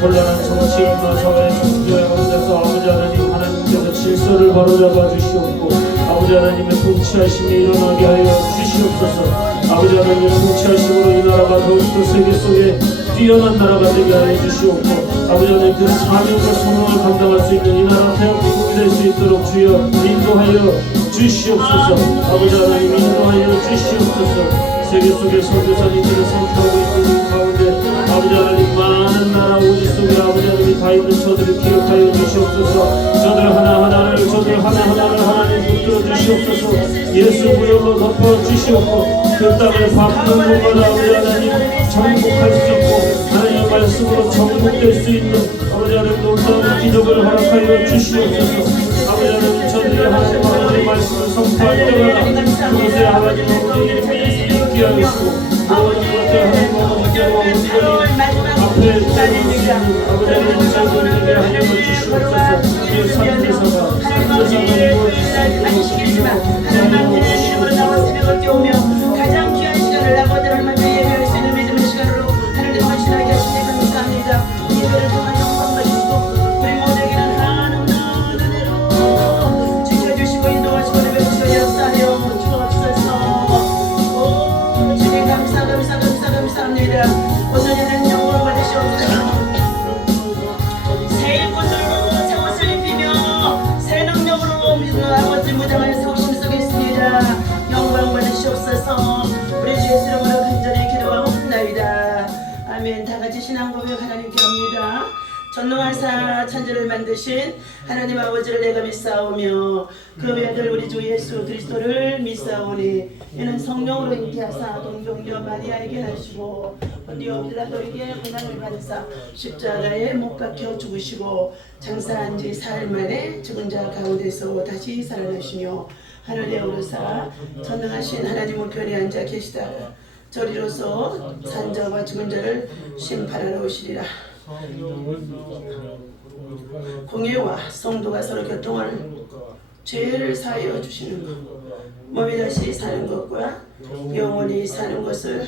혼란한 정치인과 사회 성교회 가운데서 아버지 하나님 하나님께서 질서를 바로잡아 주시옵고 아버지 하나님의 통치하심이 일어나게 하여 주시옵소서. 아버지 하나님의 통치하심으로 이 나라가 더욱더 세계 속에 뛰어난 나라가 되게 하여 주시옵고 아버지 하나님께서 사명과 소명을 감당할 수 있는 이 나라 대한민국이 될 수 있도록 주여 인도하여 주시옵소서. 아버지 하나님 인도하여 주시옵소서. 세계 속에 선교사님들을 선포하고 있는 이 가운데 아버지 하나님 많은 나라 오지 속에 아버지 하나님이 다 있는 저들을 기억하여 주시옵소서. 저들 하나하나를 하나님 붙들어 주시옵소서. 예수 무역으로 덮어 주시옵고 그 땅을 밟는 곳마다 아버지 하나님 정복할 수 있고 하나님의 말씀으로 정복될 수 있는 아버지 하나님 놀라운 기적을 허락하여 주시옵소서. 아버지 하나님 저들이 하나님 아버지의 말씀을 선포할 때마다 그것에 하나님 아버지의 이름이 있게 하시고 모든 것들 하나님 아버지께로 앞에 주시는 아버지 하나님 자손에게 하나님을 주시옵소서. 이 산대사가 아니시겠지만 하나님 앞에 이름으로 나와 새벽을 깨우며 가장 귀한 시간을 아버지 하나님 예배할 수 있는 믿음의 시간으로 하나님 헌신하게 하시니 감사합니다. 예배를 통한 영광 받으시고 우리 모두에게는 하나님의 은혜로 지켜주시고 인도하시고 내려주시고 역사하여 주옵소서. 주님 감사합니다. 오늘은 영광 받으시옵소서. 새 일꾼들로 새 옷을 입히며 새 능력으로 믿는 아버지 무장을 세우심 속에 있습니다. 영광 받으시옵소서. 우리 주 예수 이름으로 간절히 기도하옵나이다. 아멘. 다같이 신앙 고백 하나님께 합니다. 전능하사 천지를 만드신 하나님 아버지를 내가 믿사오며 그 외아들 우리 주 예수 그리스도를 믿사오니 이는 성령으로 잉태하사 동정녀 마리아에게 하시고 본디오 빌라도에게 고난을 받으사 십자가에 못 박혀 죽으시고 장사한 지 사흘 만에 죽은 자 가운데서 다시 살아나시며 하늘에 오르사 전능하신 하나님 우편에 앉아 계시다가 저리로서 산 자와 죽은 자를 심판하러 오시리라. 공예와 성도가 서로 교통하는 죄를 사하여 주시는 것, 몸이 다시 사는 것과 영원히 사는 것을.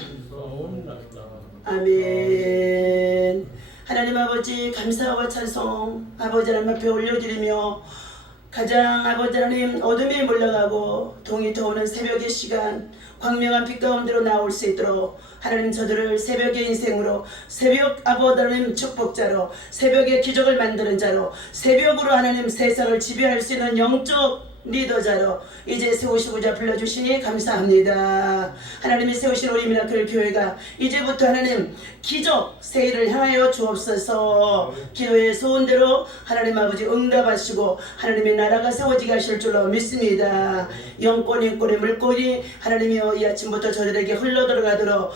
아멘. 하나님 아버지 감사와 찬송 아버지 하나님 앞에 올려드리며 가장 아버지 하나님 어둠이 물러가고 동이 터오는 새벽의 시간 광명한 빛 가운데로 나올 수 있도록 하나님 저들을 새벽의 인생으로 새벽 아버지 하나님 축복자로 새벽의 기적을 만드는 자로 새벽으로 하나님 세상을 지배할 수 있는 영적 리더자로 이제 세우시고자 불러주시니 감사합니다. 하나님이 세우신 우리 미라클 교회가 이제부터 하나님 기적 세일을 향하여 주옵소서. 기도의 소원대로 하나님 아버지 응답하시고 하나님의 나라가 세워지게 하실 줄로 믿습니다. 영권의 물꼬리 하나님이여 이 아침부터 저들에게 흘러들어가도록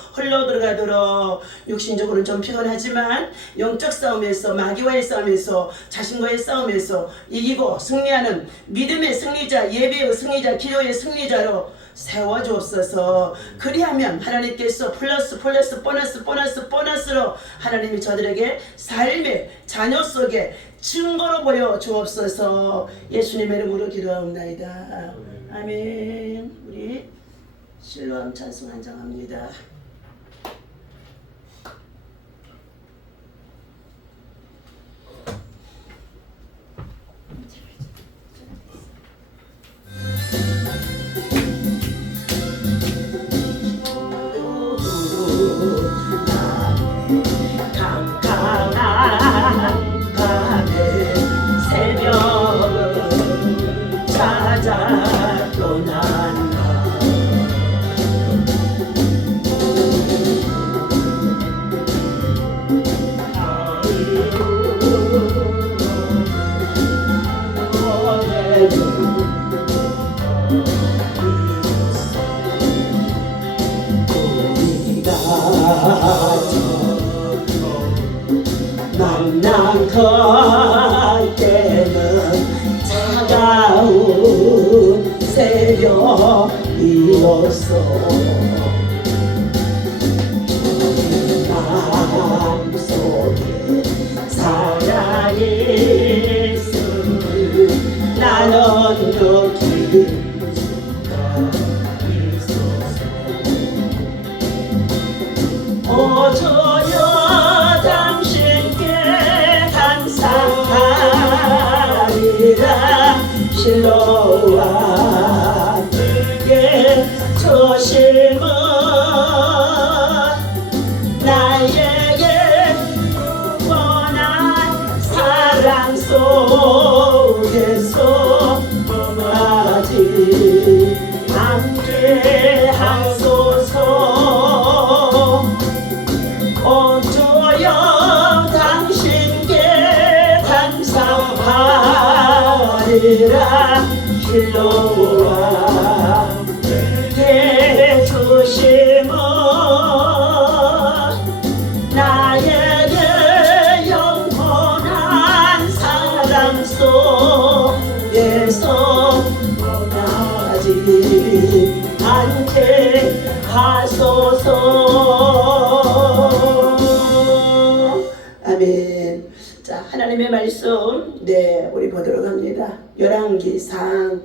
육신적으로는 좀 피곤하지만 영적 싸움에서 마귀와의 싸움에서 자신과의 싸움에서 이기고 승리하는 믿음의 승리자, 예배의 승리자, 기도의 승리자로 세워주옵소서. 그리하면 하나님께서 보너스로 하나님이 저들에게 삶의 자녀 속에 증거로 보여 주옵소서. 예수님의 이름으로 기도하옵나이다. 아멘. 우리 실로암 찬송 한장합니다. 만나갈 때는 차가운 새벽이었어. 마음속에 사랑이 있음을 나는 느낄 수가 있었어. 주옵소서. 아멘. 자, 하나님의 말씀 우리 보도록 합니다. 열왕기상,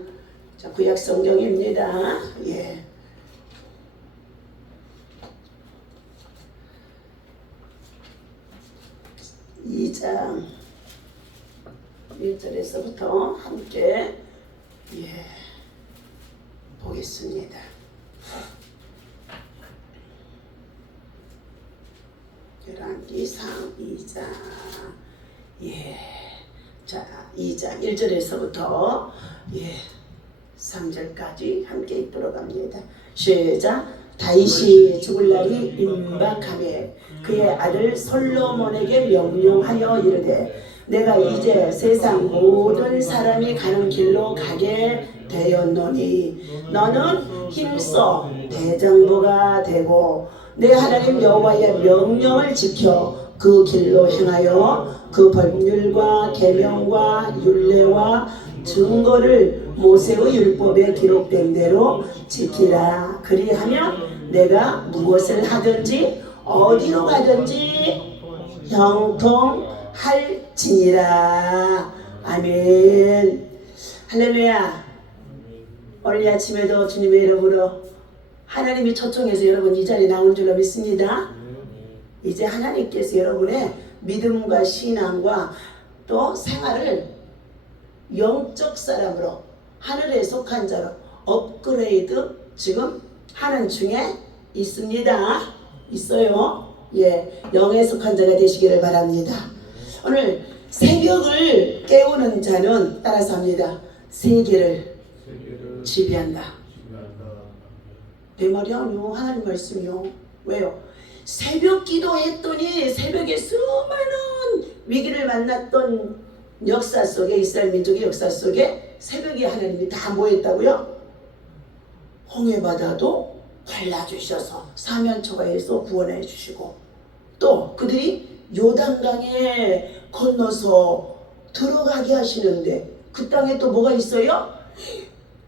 자, 구약 성경입니다. 예. 2장 1절에서부터 함께 보겠습니다. 열왕기상 2장 자, 2장 1절에서부터 3절까지 함께 읽도록 합니다. 시작. 다윗이 죽을 날이 임박하매 그의 아들 솔로몬에게 명령하여 이르되 내가 이제 세상 모든 사람이 가는 길로 가게 되었노니 너는 힘써 대장부가 되고 내 하나님 여호와의 명령을 지켜 그 길로 행하여 그 법률과 계명과 율례와 증거를 모세의 율법에 기록된 대로 지키라. 그리하면 내가 무엇을 하든지 어디로 가든지 형통할지니라. 아멘. 할렐루야. 오늘 아침에도 주님의 이름으로 하나님이 초청해서 여러분 이 자리에 나온 줄로 믿습니다. 이제 하나님께서 여러분의 믿음과 신앙과 또 생활을 영적 사람으로 하늘에 속한 자로 업그레이드 지금 하는 중에 있습니다. 있어요. 영에 속한 자가 되시기를 바랍니다. 오늘 새벽을 깨우는 자는 따라서 합니다. 세계를 지배한다. 내 말이 아니요. 하나님 말씀이요. 왜요? 새벽 기도했더니 새벽에 수많은 위기를 만났던 역사 속에 이스라엘 민족의 역사 속에 새벽에 하나님이 다 모였다고요? 홍해바다도 갈라주셔서 사면초가에서 구원해 주시고 또 그들이 요단강에 건너서 들어가게 하시는데 그 땅에 또 뭐가 있어요?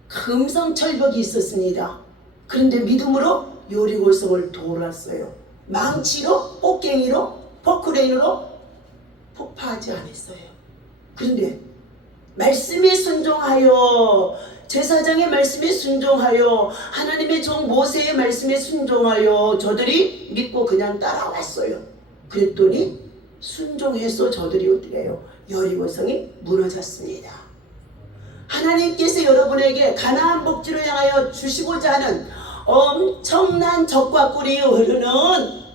금성철벽이 있었습니다. 그런데 믿음으로 여리고성을 돌았어요. 망치로, 꽃갱이로, 포크레인으로 폭파하지 않았어요. 그런데 말씀에 순종하여 제사장의 말씀에 순종하여 하나님의 종 모세의 말씀에 순종하여 저들이 믿고 그냥 따라왔어요. 그랬더니 순종해서 저들이 어떻게 해요? 여리고성이 무너졌습니다. 하나님께서 여러분에게 가나안 복지를 향하여 주시고자 하는 엄청난 적과 꿀이 흐르는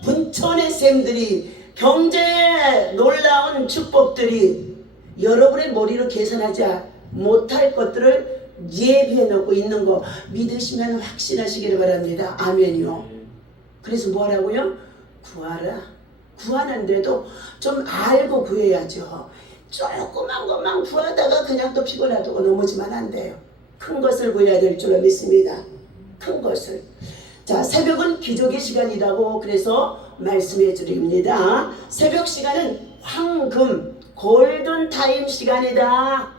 분천의 샘들이 경제에 놀라운 축복들이 여러분의 머리로 계산하지 못할 것들을 예비해 놓고 있는 거 믿으시면 확신하시기를 바랍니다. 아멘이요. 그래서 뭐하라고요? 구하라. 구하는데도 좀 알고 구해야죠. 조그만 것만 구하다가 그냥 또 피곤하다고 넘어지면 안 돼요. 큰 것을 구해야 될 줄로 믿습니다. 큰 것을. 자, 새벽은 기적의 시간이라고 그래서 말씀해 드립니다. 새벽 시간은 황금 골든타임 시간이다.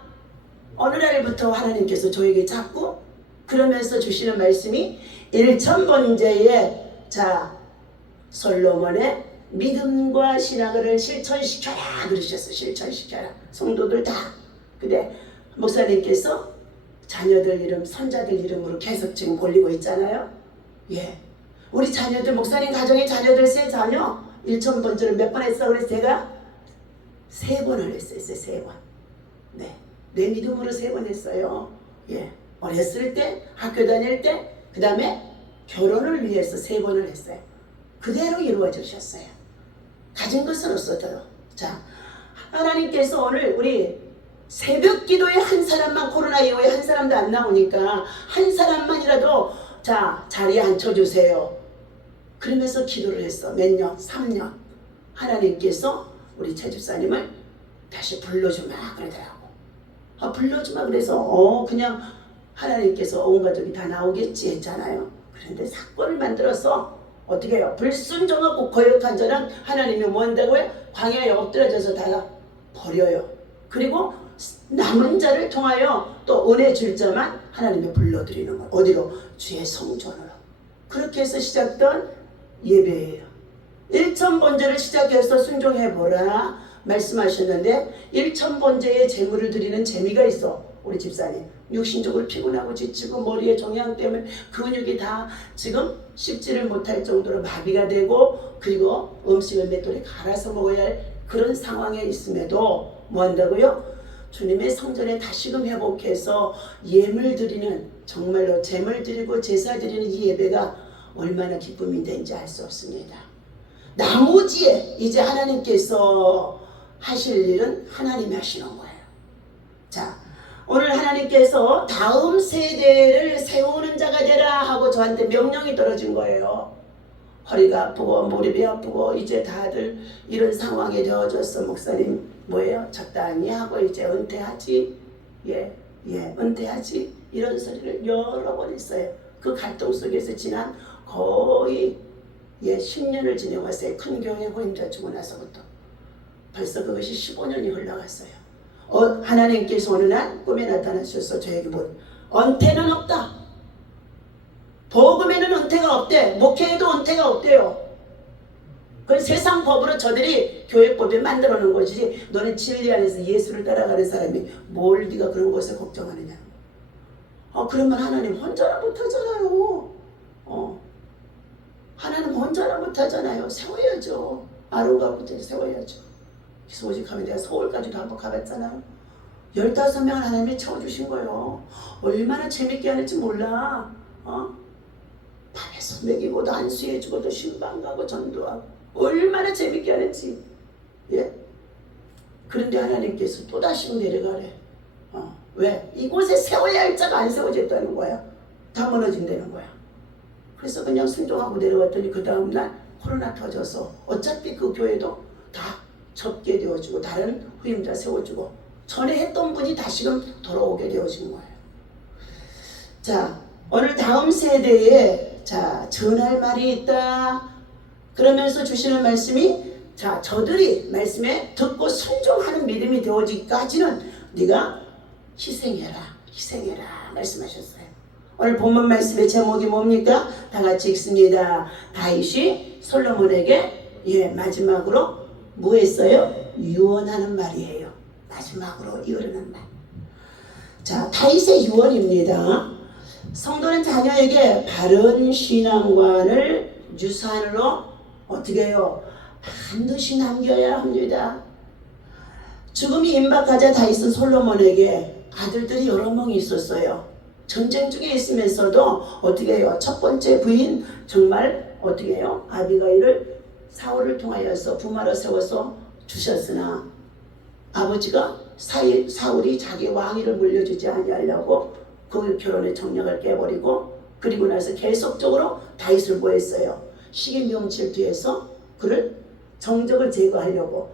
어느 날부터 하나님께서 저에게 자꾸 그러면서 주시는 말씀이 1000번째에 자 솔로몬의 믿음과 신앙을 실천시켜라 그러셨어요. 실천시켜라. 성도들 다. 근데 목사님께서 자녀들 이름, 손자들 이름으로 계속 지금 올리고 있잖아요. 우리 자녀들, 목사님 가정의 자녀들 3자녀 1000번째를 몇 번 했어? 그래서 제가 3번을 했어요. 3번. 네. 내 믿음으로 3번 했어요. 어렸을 때, 학교 다닐 때, 그 다음에 결혼을 위해서 3번을 했어요. 그대로 이루어 주셨어요. 가진 것은 없어도요. 자, 하나님께서 오늘 우리 새벽 기도에 한 사람만, 코로나 이후에 한 사람도 안 나오니까 한 사람만이라도 자 자리에 앉혀주세요. 그러면서 기도를 했어. 몇 년? 3년. 하나님께서 우리 최 집사님을 다시 불러주마 그러더라고. 불러주마 그래서 그냥 하나님께서 온 가족이 다 나오겠지 했잖아요. 그런데 사건을 만들어서 어떻게 해요? 불순종하고 거역한 자는 하나님이 뭐 한다고요? 광야에 엎드려져서 다 버려요. 그리고 남은 자를 통하여 또 은혜 줄 자만 하나님이 불러들이는 거예요. 어디로? 주의 성전으로. 그렇게 해서 시작된 예배예요. 일천번제를 시작해서 순종해보라 말씀하셨는데, 일천번제의 제물을 드리는 재미가 있어. 우리 집사님 육신적으로 피곤하고 지치고 머리에 종양 때문에 근육이 다 지금 씹지를 못할 정도로 마비가 되고, 그리고 음식을 맷돌에 갈아서 먹어야 할 그런 상황에 있음에도 뭐 한다고요? 주님의 성전에 다시금 회복해서 예물 드리는, 정말로 제물 드리고 제사 드리는 이 예배가 얼마나 기쁨이 되는지 알 수 없습니다. 나머지에 이제 하나님께서 하실 일은 하나님이 하시는 거예요. 자, 오늘 하나님께서 다음 세대를 세우는 자가 되라 하고 저한테 명령이 떨어진 거예요. 허리가 아프고 무릎이 아프고 이제 다들 이런 상황이 되어져서 목사님 뭐예요? 적당히 하고 이제 은퇴하지, 은퇴하지, 이런 소리를 여러 번 했어요. 그 갈등 속에서 지난 거의 10년을 지내왔어요. 큰 교회 후임자 주고 나서부터. 벌써 그것이 15년이 흘러갔어요. 하나님께서 어느 날 꿈에 나타나셔서 저에게 은퇴는 없다. 복음에는 은퇴가 없대. 목회에도 은퇴가 없대요. 그건 세상 법으로 저들이 교회법에 만들어 놓은 것이지, 너는 진리 안에서 예수를 따라가는 사람이 뭘 네가 그런 것에 걱정하느냐. 그러면 하나님 혼자나 못하잖아요. 하나님 혼자나 못하잖아요. 세워야죠. 아론과 세워야죠. 그래서 오직하면 내가 서울까지도 한번 가봤잖아요. 15명을 하나님이 채워주신 거예요. 얼마나 재밌게 하는지 몰라. 밤에서 먹이고도 안수해주고도 신방 가고 전도하고 얼마나 재밌게 하는지. 그런데 하나님께서 또다시 내려가래. 왜? 이곳에 세워야 할 자가 안 세워졌다는 거야. 다 무너진다는 거야. 그래서 그냥 순종하고 내려왔더니 그 다음날 코로나 터져서 어차피 그 교회도 다 접게 되어지고 다른 후임자 세워주고 전에 했던 분이 다시금 돌아오게 되어진 거예요. 자, 오늘 다음 세대에 전할 말이 있다 그러면서 주시는 말씀이, 저들이 말씀에 듣고 순종하는 믿음이 되어지기까지는 네가 희생해라 말씀하셨어요. 오늘 본문 말씀의 제목이 뭡니까? 다 같이 읽습니다. 다윗이 솔로몬에게 마지막으로 뭐 했어요? 유언하는 말이에요. 마지막으로 유언하는 말. 자, 다윗의 유언입니다. 성도는 자녀에게 바른 신앙관을 유산으로 어떻게 해요? 반드시 남겨야 합니다. 죽음이 임박하자 다윗은 솔로몬에게 아들들이 여러 명이 있었어요. 전쟁 중에 있으면서도 어떻게 해요? 첫 번째 부인 정말 어떻게 해요? 아비가일을 사울을 통하여서 부마로 세워서 주셨으나 아버지가 사울이 자기 왕위를 물려주지 아니하려고 그 결혼의 정략을 깨버리고, 그리고 나서 계속적으로 다윗을 뭐 했어요? 식인병 질투해서 그를 정적을 제거하려고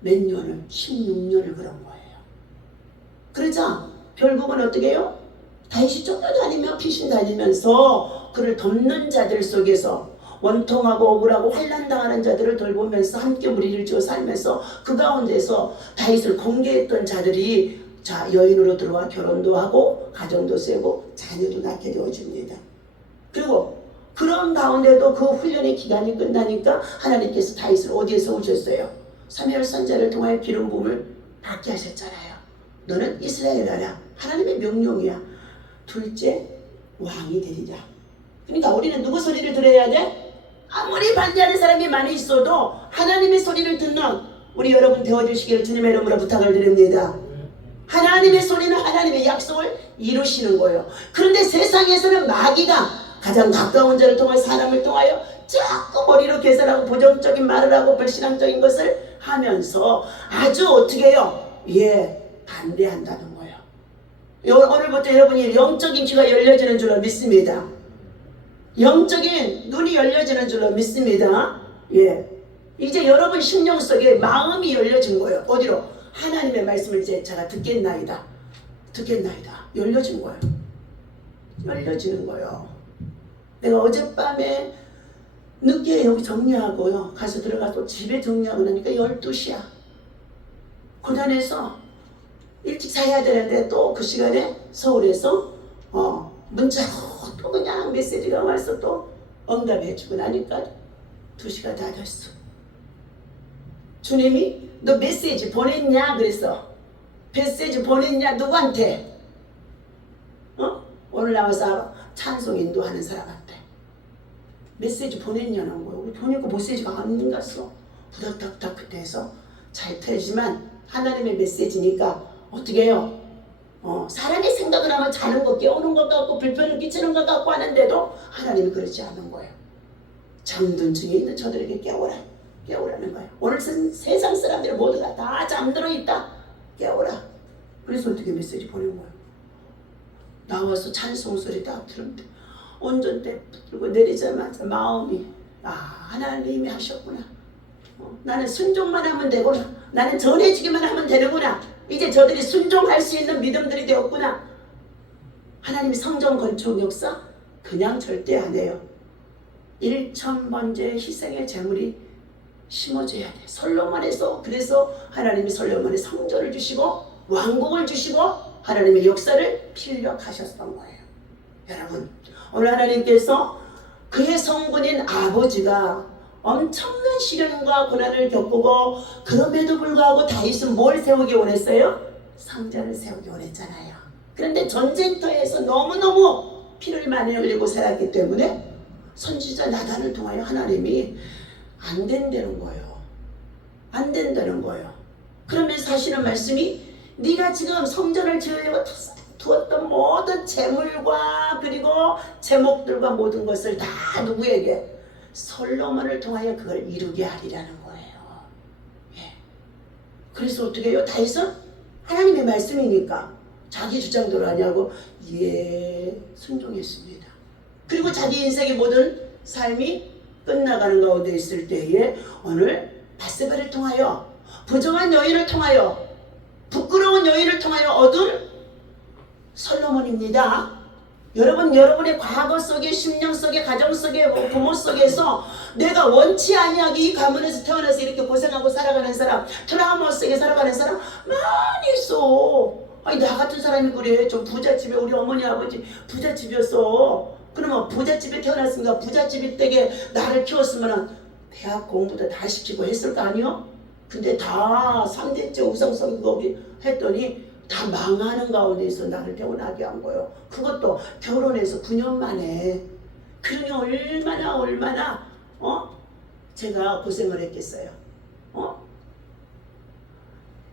몇 년을 16년을 그런 거예요. 그러자 결국은 어떻게 해요? 다윗이 쫓겨다니며 피신 다니면서 그를 돕는 자들 속에서 원통하고 억울하고 환난당하는 자들을 돌보면서 함께 무리를 지어 살면서 그 가운데서 다윗을 공개했던 자들이 여인으로 들어와 결혼도 하고 가정도 세고 자녀도 낳게 되어집니다. 그리고 그런 가운데도 그 훈련의 기간이 끝나니까 하나님께서 다윗을 어디에 세우셨어요? 사무엘 선지자를 통하여 기름 부음을 받게 하셨잖아요. 너는 이스라엘 나라, 하나님의 명령이야. 둘째 왕이 되리라. 그러니까 우리는 누구 소리를 들어야 돼? 아무리 반대하는 사람이 많이 있어도 하나님의 소리를 듣는 우리 여러분 되어주시기를 주님의 이름으로 부탁을 드립니다. 하나님의 소리는 하나님의 약속을 이루시는 거예요. 그런데 세상에서는 마귀가 가장 가까운 자를 통하여 사람을 통하여 자꾸 머리로 계산하고 부정적인 말을 하고 불신앙적인 것을 하면서 아주 어떻게 해요? 반대한다는 거예요. 오늘부터 여러분이 영적인 귀가 열려지는 줄로 믿습니다. 영적인 눈이 열려지는 줄로 믿습니다. 이제 여러분 심령 속에 마음이 열려진 거예요. 어디로? 하나님의 말씀을 이제 제가 듣겠나이다. 열려진 거예요. 열려지는 거예요. 내가 어젯밤에 늦게 여기 정리하고요. 가서 들어가서 집에 정리하고 나니까 12시야. 고단해서 일찍 자야 되는데 또 그 시간에 서울에서 문자로 또 그냥 메시지가 와서 또 응답해주고 나니까 2시가 다 됐어. 주님이 너 메시지 보냈냐 그랬어. 메시지 보냈냐 누구한테? 오늘 나와서 찬송 인도하는 사람한테 메시지 보냈냐는 거예요. 우리 보니까 메시지가 안 갔어. 부닥닥닥 그때서 잘 틀지만 하나님의 메시지니까 어떻게 해요? 사람이 생각을 하면 자는 거 깨우는 것 같고 불편을 끼치는 것 같고 하는데도 하나님이 그렇지 않은 거예요. 잠든 중에 있는 저들에게 깨우라는 거예요. 오늘 세상 사람들 모두가 다 잠들어 있다. 깨우라. 그래서 어떻게 메시지 보낸 거예요? 나와서 찬송 소리 다 들으면 운전대 들고 내리자마자 마음이 하나님이 하셨구나. 나는 순종만 하면 되구나. 나는 전해지기만 하면 되는구나. 이제 저들이 순종할 수 있는 믿음들이 되었구나. 하나님이 성전 건축 역사 그냥 절대 안 해요. 1,000번째 희생의 제물이 심어져야 돼. 솔로몬에서 그래서 하나님이 솔로몬에 성전을 주시고 왕국을 주시고 하나님의 역사를 필력하셨던 거예요. 여러분 오늘 하나님께서 그의 성군인 아버지가 엄청난 시련과 고난을 겪고 그럼에도 불구하고 다윗은 뭘 세우기 원했어요? 성전을 세우기 원했잖아요. 그런데 전쟁터에서 너무너무 피를 많이 흘리고 살았기 때문에 선지자 나단을 통하여 하나님이 안 된다는 거예요. 안 된다는 거예요. 그러면서 하시는 말씀이 네가 지금 성전을 지으려고 두었던 모든 재물과 그리고 제목들과 모든 것을 다 누구에게? 솔로몬을 통하여 그걸 이루게 하리라는 거예요. 예. 그래서 어떻게 해요? 다윗은 하나님의 말씀이니까 자기 주장대로 하냐고 순종했습니다. 그리고 자기 인생의 모든 삶이 끝나가는 가운데 있을 때에 오늘 바세바를 통하여 부정한 여인을 통하여 부끄러운 여인을 통하여 얻은 솔로몬입니다. 여러분 여러분의 과거 속에 심령 속에 가정 속에 부모 속에서 내가 원치 아니하게 이 가문에서 태어나서 이렇게 고생하고 살아가는 사람 트라우마 속에 살아가는 사람 많이 있어. 아니 나 같은 사람이 그래. 좀 부잣집에 우리 어머니 아버지 부잣집이었어. 그러면 부잣집에 태어났으니까 부잣집이 때게 나를 키웠으면 대학 공부도 다 시키고 했을 거 아니요? 근데 다 3대째 우상성 거기 했더니 다 망하는 가운데서 나를 태어나게 한 거예요. 그것도 결혼해서 9년 만에. 그러니 얼마나 제가 고생을 했겠어요.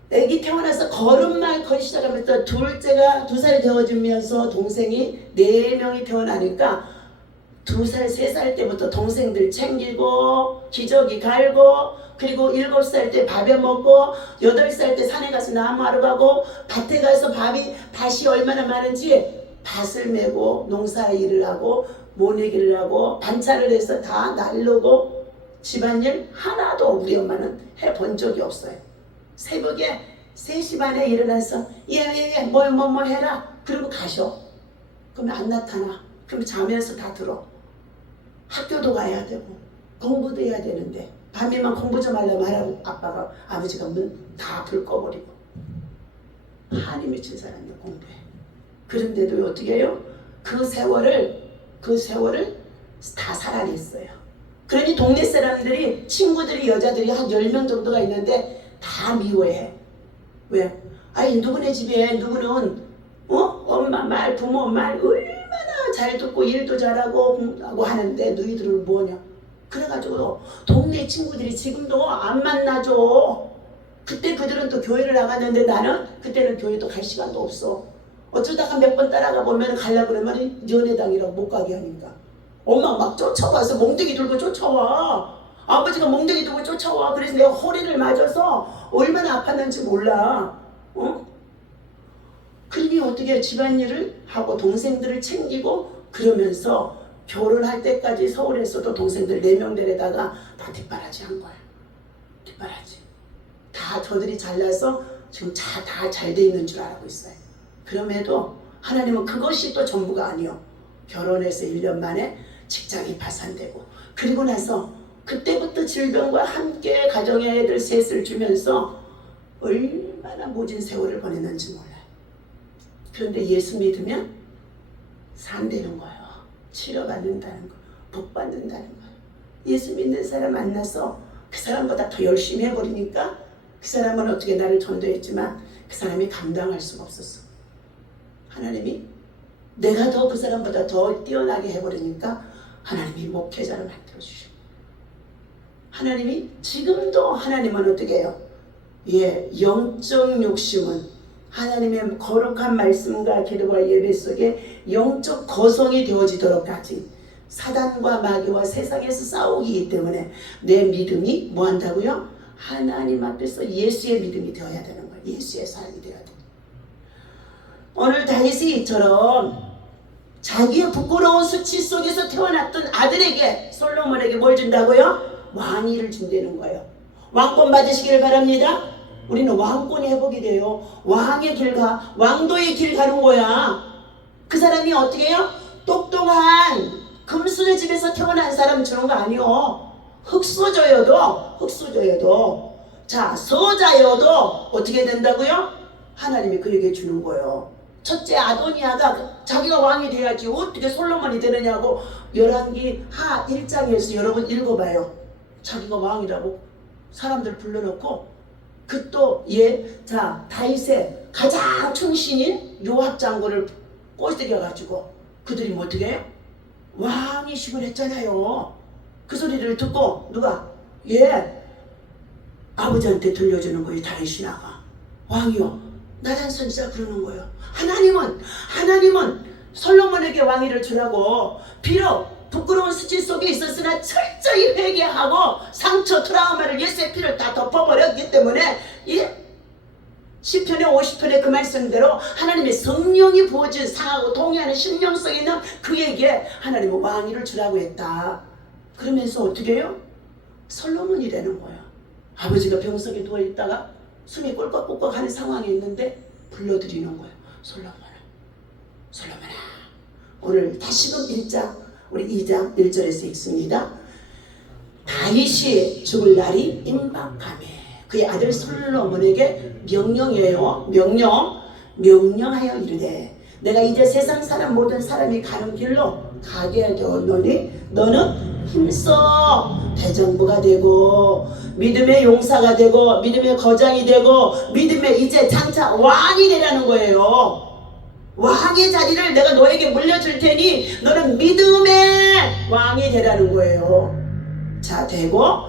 애기 태어나서 걸음만 거의 시작하면서 둘째가 2살 되어지면서 동생이 4명이 태어나니까 2살, 3살 때부터 동생들 챙기고 기저귀 갈고 그리고 7살 때 밥에 먹고 8살 때 산에 가서 나무하러 가고 밭에 가서 밭이 얼마나 많은지 밭을 메고 농사 일을 하고 모내기를 하고 반찬을 해서 다 날르고 집안일 하나도 우리 엄마는 해본 적이 없어요. 새벽에 3시 반에 일어나서 뭐 해라 그리고 가셔. 그러면 안 나타나. 그럼 자면서 다 들어. 학교도 가야 되고 공부도 해야 되는데 밤에만 공부 좀 하려면 아버지가 문 다 불 꺼버리고 한이 맺힌 사람이 공부해. 그런데도 어떻게 해요? 그 세월을 다 살아냈어요. 그러니 동네 사람들이 친구들이 여자들이 한 10명 정도가 있는데 다 미워해. 왜? 아니 누구네 집에 누구는 엄마 말 부모 말 얼마나 잘 듣고 일도 잘하고 하는데 너희들은 뭐냐? 그래가지고 동네 친구들이 지금도 안 만나줘. 그때 그들은 또 교회를 나갔는데 나는 그때는 교회도 갈 시간도 없어. 어쩌다가 몇 번 따라가 보면 가려고 그러면 연애당이라고 못 가게 하니까 엄마 막 쫓아와서 몽둥이 들고 쫓아와. 아버지가 몽둥이 들고 쫓아와. 그래서 내가 허리를 맞아서 얼마나 아팠는지 몰라. 그러니 어떻게 집안일을 하고 동생들을 챙기고 그러면서 결혼할 때까지 서울에서도 동생들 4명 데려다가 다 뒷바라지 한 거야. 뒷바라지. 다 저들이 잘나서 지금 다 잘 돼 있는 줄 알고 있어요. 그럼에도 하나님은 그것이 또 전부가 아니요. 결혼해서 1년 만에 직장이 파산되고 그리고 나서 그때부터 질병과 함께 가정의 애들 셋을 주면서 얼마나 모진 세월을 보냈는지 몰라요. 그런데 예수 믿으면 산다는 거예요. 치료받는다는 거, 복 받는다는 거예요. 예수 믿는 사람 만나서 그 사람보다 더 열심히 해버리니까 그 사람은 어떻게 나를 전도했지만 그 사람이 감당할 수가 없었어. 하나님이 내가 더 그 사람보다 더 뛰어나게 해버리니까 하나님이 목회자를 만들어주셔. 하나님이 지금도 하나님은 어떻게 해요? 영적 욕심은 하나님의 거룩한 말씀과 기도와 예배 속에 영적 거성이 되어지도록까지 사단과 마귀와 세상에서 싸우기 때문에 내 믿음이 뭐 한다고요? 하나님 앞에서 예수의 믿음이 되어야 되는 거예요. 예수의 삶이 되어야 돼요. 오늘 다윗이 이처럼 자기의 부끄러운 수치 속에서 태어났던 아들에게 솔로몬에게 뭘 준다고요? 왕위를 준다는 거예요. 왕권 받으시기를 바랍니다. 우리는 왕권의 회복이 돼요. 왕의 길 가, 왕도의 길 가는 거야. 그 사람이 어떻게 해요? 똑똑한 금수저 집에서 태어난 사람처럼 거 아니요. 흑수저여도 자 서자여도 어떻게 된다고요? 하나님이 그에게 주는 거예요. 첫째 아도니아가 자기가 왕이 돼야지 어떻게 솔로몬이 되느냐고 열왕기 하 1장에서 여러분 읽어봐요. 자기가 왕이라고 사람들 불러놓고 그 또 다윗의 가장 충신인 요압 장군을 꼬드겨가지고 그들이 뭐 어떻게 해요? 왕이식을 했잖아요. 그 소리를 듣고 누가? 아버지한테 들려주는 거예요. 다윗이 나가 왕이요 나단 선지자 그러는 거예요. 하나님은 솔로몬에게 왕위를 주라고 비록 부끄러운 수치 속에 있었으나 철저히 회개하고 상처 트라우마를 예수의 피를 다 덮어버렸기 때문에 시편의 50편의 그 말씀대로 하나님의 성령이 부어진 상하고 동의하는 심령 속에 있는 그에게 하나님은 왕위를 주라고 했다. 그러면서 어떻게 해요? 솔로몬이 되는 거예요. 아버지가 병석에 누워있다가 숨이 꿀꺽꿀꺽 하는 상황이 있는데 불러들이는 거예요. 솔로몬아 오늘 다시금 1장 우리 2장 1절에서 읽습니다. 다윗이 죽을 날이 임박하매 그의 아들 솔로몬에게 명령하여 이르되 내가 이제 세상 사람 모든 사람이 가는 길로 가게 되었노니 너는 힘써 대정부가 되고 믿음의 용사가 되고 믿음의 거장이 되고 믿음의 이제 장차 왕이 되라는 거예요. 왕의 자리를 내가 너에게 물려줄 테니 너는 믿음의 왕이 되라는 거예요. 자 되고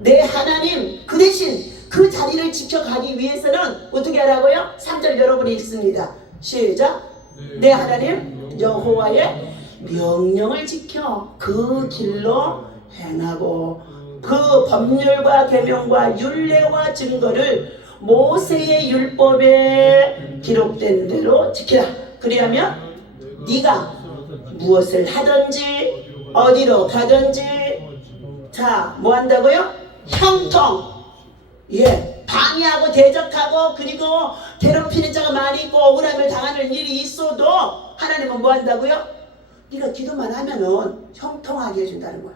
내 하나님 그 대신 그 자리를 지켜가기 위해서는 어떻게 하라고요? 3절 여러분이 읽습니다. 시작. 내 하나님 여호와의 명령을 지켜 그 길로 행하고 그 법률과 계명과 율례와 증거를 모세의 율법에 기록된 대로 지키라. 그리하면 네가 무엇을 하든지 어디로 가든지 자 뭐 한다고요? 형통 방해하고 대적하고 그리고 괴롭히는 자가 많이 있고 억울함을 당하는 일이 있어도 하나님은 뭐 한다고요? 네가 기도만 하면은 형통하게 해준다는 거야.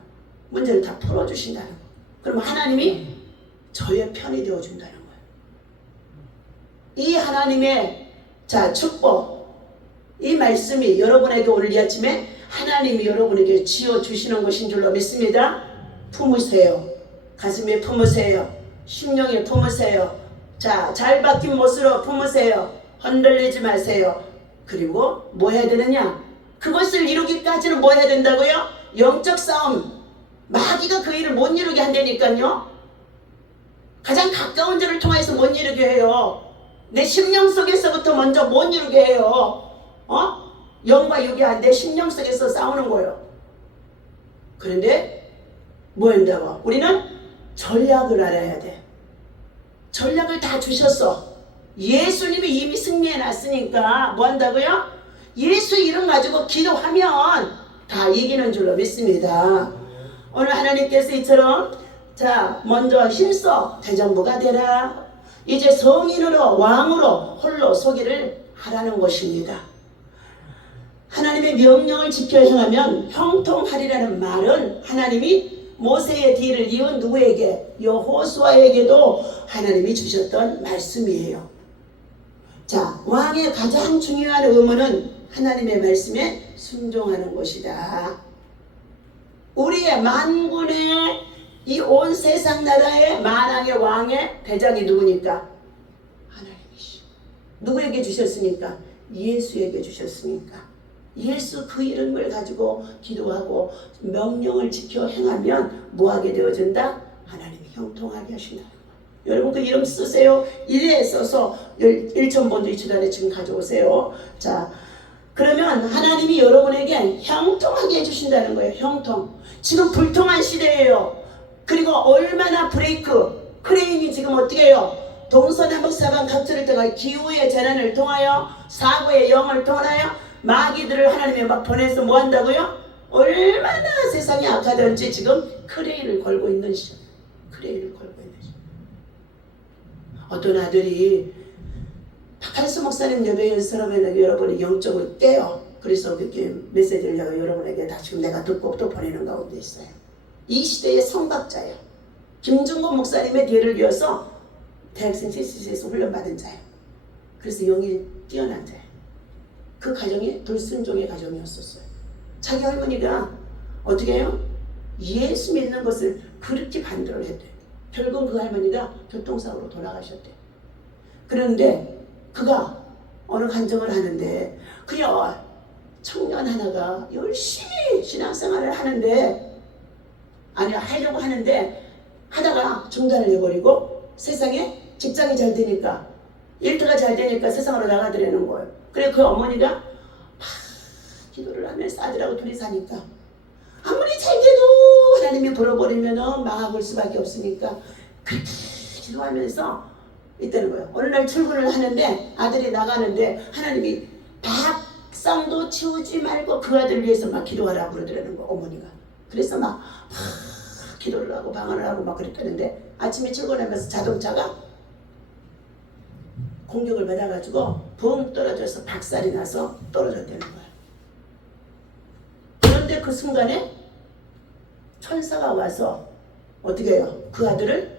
문제를 다 풀어주신다는 거야. 그럼 하나님이 저의 편이 되어준다는 거야. 이 하나님의 축복 이 말씀이 여러분에게 오늘 이 아침에 하나님이 여러분에게 지어주시는 것인 줄로 믿습니다. 품으세요. 가슴에 품으세요. 심령에 품으세요. 잘 박힌 못으로 품으세요. 흔들리지 마세요. 그리고 뭐 해야 되느냐? 그것을 이루기까지는 뭐 해야 된다고요? 영적 싸움. 마귀가 그 일을 못 이루게 한다니까요. 가장 가까운 자를 통해서 못 이루게 해요. 내 심령 속에서부터 먼저 못 이루게 해요. 영과 육이 안 돼. 심령 속에서 싸우는 거예요. 그런데 뭐 한다고? 우리는 전략을 알아야 돼. 전략을 다 주셨어. 예수님이 이미 승리해 놨으니까 뭐 한다고요? 예수 이름 가지고 기도하면 다 이기는 줄로 믿습니다. 오늘 하나님께서 이처럼 먼저 힘써 대정부가 되라. 이제 성인으로 왕으로 홀로 서기를 하라는 것입니다. 하나님의 명령을 지켜 행하면 형통하리라는 말은 하나님이 모세의 뒤를 이은 누구에게? 여호수아에게도 하나님이 주셨던 말씀이에요. 왕의 가장 중요한 의무는 하나님의 말씀에 순종하는 것이다. 우리의 만군의 이 온 세상 나라의 만왕의 왕의 대장이 누구니까? 하나님이시. 누구에게 주셨으니까? 예수에게 주셨으니까. 예수 그 이름을 가지고 기도하고 명령을 지켜 행하면 뭐하게 되어진다? 하나님이 형통하게 하신다는 거예요. 여러분 그 이름 쓰세요. 이래 써서 1,000번도 이 주단에 지금 가져오세요. 자, 그러면 하나님이 여러분에게 형통하게 해주신다는 거예요. 형통. 지금 불통한 시대예요. 그리고 얼마나 브레이크 크레인이 지금 어떻게 해요? 동서남북 사방 각지를 통하여 기후의 재난을 통하여 사고의 영을 통하여 마귀들을 하나님이 막 보내서 뭐 한다고요? 얼마나 세상이 악하든지 지금 크레인을 걸고 있는 시점. 크레인을 걸고 있는 시점. 어떤 아들이 박한수 목사님 예배 연설하면 여러분이 영적으로 깨요. 그래서 그렇게 메시지를 내가 여러분에게 다 지금 내가 듣고 또 보내는 가운데 있어요. 이 시대의 성박자예요. 김중곤 목사님의 뒤를 이어서 대학생 CCC에서 훈련받은 자예요. 그래서 영이 뛰어난 자예요. 그 가정이 불순종의 가정이었었어요. 자기 할머니가 어떻게 해요? 예수 믿는 것을 그렇게 반대를 했대요. 결국 그 할머니가 교통사고로 돌아가셨대요. 그런데 그가 어느 간증을 하는데 그 청년 하나가 열심히 신앙생활을 하려고 하는데 하다가 중단을 해버리고 세상에 직장이 잘 되니까 일터가 잘 되니까 세상으로 나가더라는 거예요. 그래 그 어머니가 막 기도를 하면서 아들하고 둘이 사니까 아무리 잘 돼도 하나님이 불어버리면 망할 수밖에 없으니까 그렇게 기도하면서 있다는 거예요. 어느 날 출근을 하는데 아들이 나가는데 하나님이 밥상도 치우지 말고 그 아들을 위해서 막 기도하라고 그러더라는 거예요. 어머니가. 그래서 막 기도를 하고 방언을 하고 막 그랬다는데 아침에 출근하면서 자동차가 공격을 받아가지고 붕 떨어져서 박살이 나서 떨어졌다는 거예요. 그런데 그 순간에 천사가 와서 어떻게 해요? 그 아들을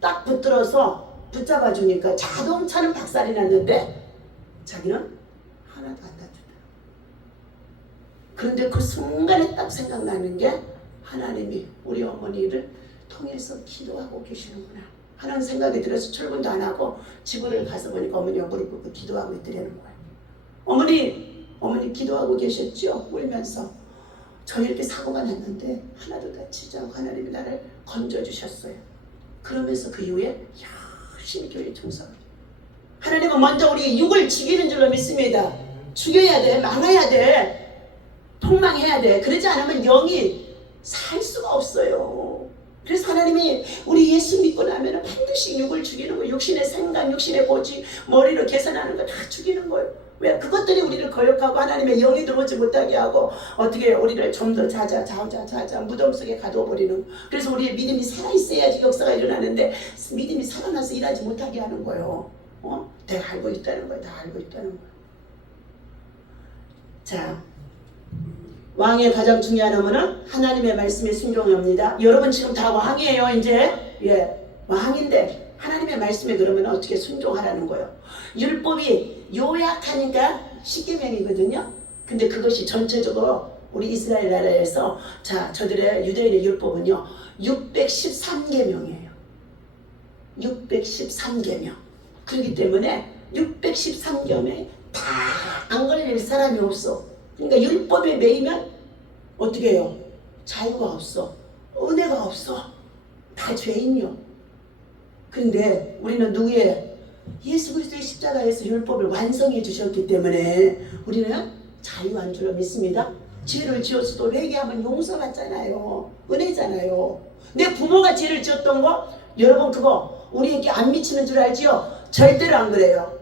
딱 붙들어서 붙잡아 주니까 자동차는 박살이 났는데 자기는 하나도 안 다쳤다. 그런데 그 순간에 딱 생각나는 게 하나님이 우리 어머니를 통해서 기도하고 계시는구나 하는 생각이 들어서 출근도 안 하고 집을 가서 보니까 어머니가 무릎 꿇고 기도하고 있더라는 거예요. 어머니 기도하고 계셨죠? 울면서 저 이렇게 사고가 났는데 하나도 다치지 않고 하나님이 나를 건져주셨어요. 그러면서 그 이후에 열심히 교회 충성을. 하나님은 먼저 우리 육을 죽이는 줄로 믿습니다. 죽여야 돼. 망해야 돼. 폭망해야 돼. 그러지 않으면 영이 살 수가 없어요. 그래서 하나님이 우리 예수 믿고 나면 반드시 육을 죽이는 거예요. 육신의 생각, 육신의 고지, 머리로 계산하는 거 다 죽이는 거예요. 왜? 그것들이 우리를 거역하고 하나님의 영이 들어오지 못하게 하고 어떻게 우리를 좀 더 자자 무덤 속에 가둬버리는. 그래서 우리의 믿음이 살아있어야지 역사가 일어나는데 믿음이 살아나서 일하지 못하게 하는 거예요. 내가 알고 있다는 거예요. 다 알고 있다는 거예요. 자, 왕의 가장 중요한 업무는 하나님의 말씀에 순종합니다. 여러분 지금 다 왕이에요. 이제 왕인데 하나님의 말씀에 그러면 어떻게 순종하라는 거예요. 율법이 요약하니까 10계명이거든요. 근데 그것이 전체적으로 우리 이스라엘 나라에서 저들의 유대인의 율법은요 613계명이에요. 613계명. 그렇기 때문에 613계명에 다 안 걸릴 사람이 없어. 그러니까 율법에 매이면 어떻게 해요? 자유가 없어. 은혜가 없어. 다 죄인이요. 근데 우리는 누구의? 예수 그리스도의 십자가에서 율법을 완성해 주셨기 때문에 우리는 자유한 줄로 믿습니다. 죄를 지었어도 회개하면 용서받잖아요. 은혜잖아요. 내 부모가 죄를 지었던 거 여러분 그거 우리에게 안 미치는 줄 알지요? 절대로 안 그래요.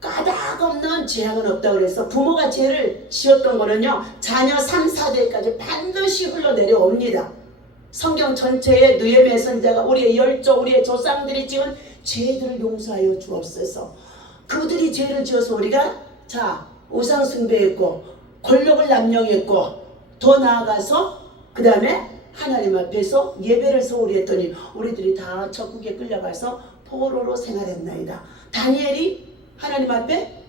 까닭 없는 재앙은 없다 그래서 부모가 죄를 지었던 거는요 자녀 3, 4대까지 반드시 흘러내려옵니다. 성경 전체에 느헤미야 선지자가 우리의 열조 우리의 조상들이 지은 죄들을 용서하여 주옵소서. 그들이 죄를 지어서 우리가 우상 숭배했고 권력을 남용했고 더 나아가서 그 다음에 하나님 앞에서 예배를 소홀히 했더니 우리들이 다 적국에 끌려가서 포로로 생활했나이다. 다니엘이 하나님 앞에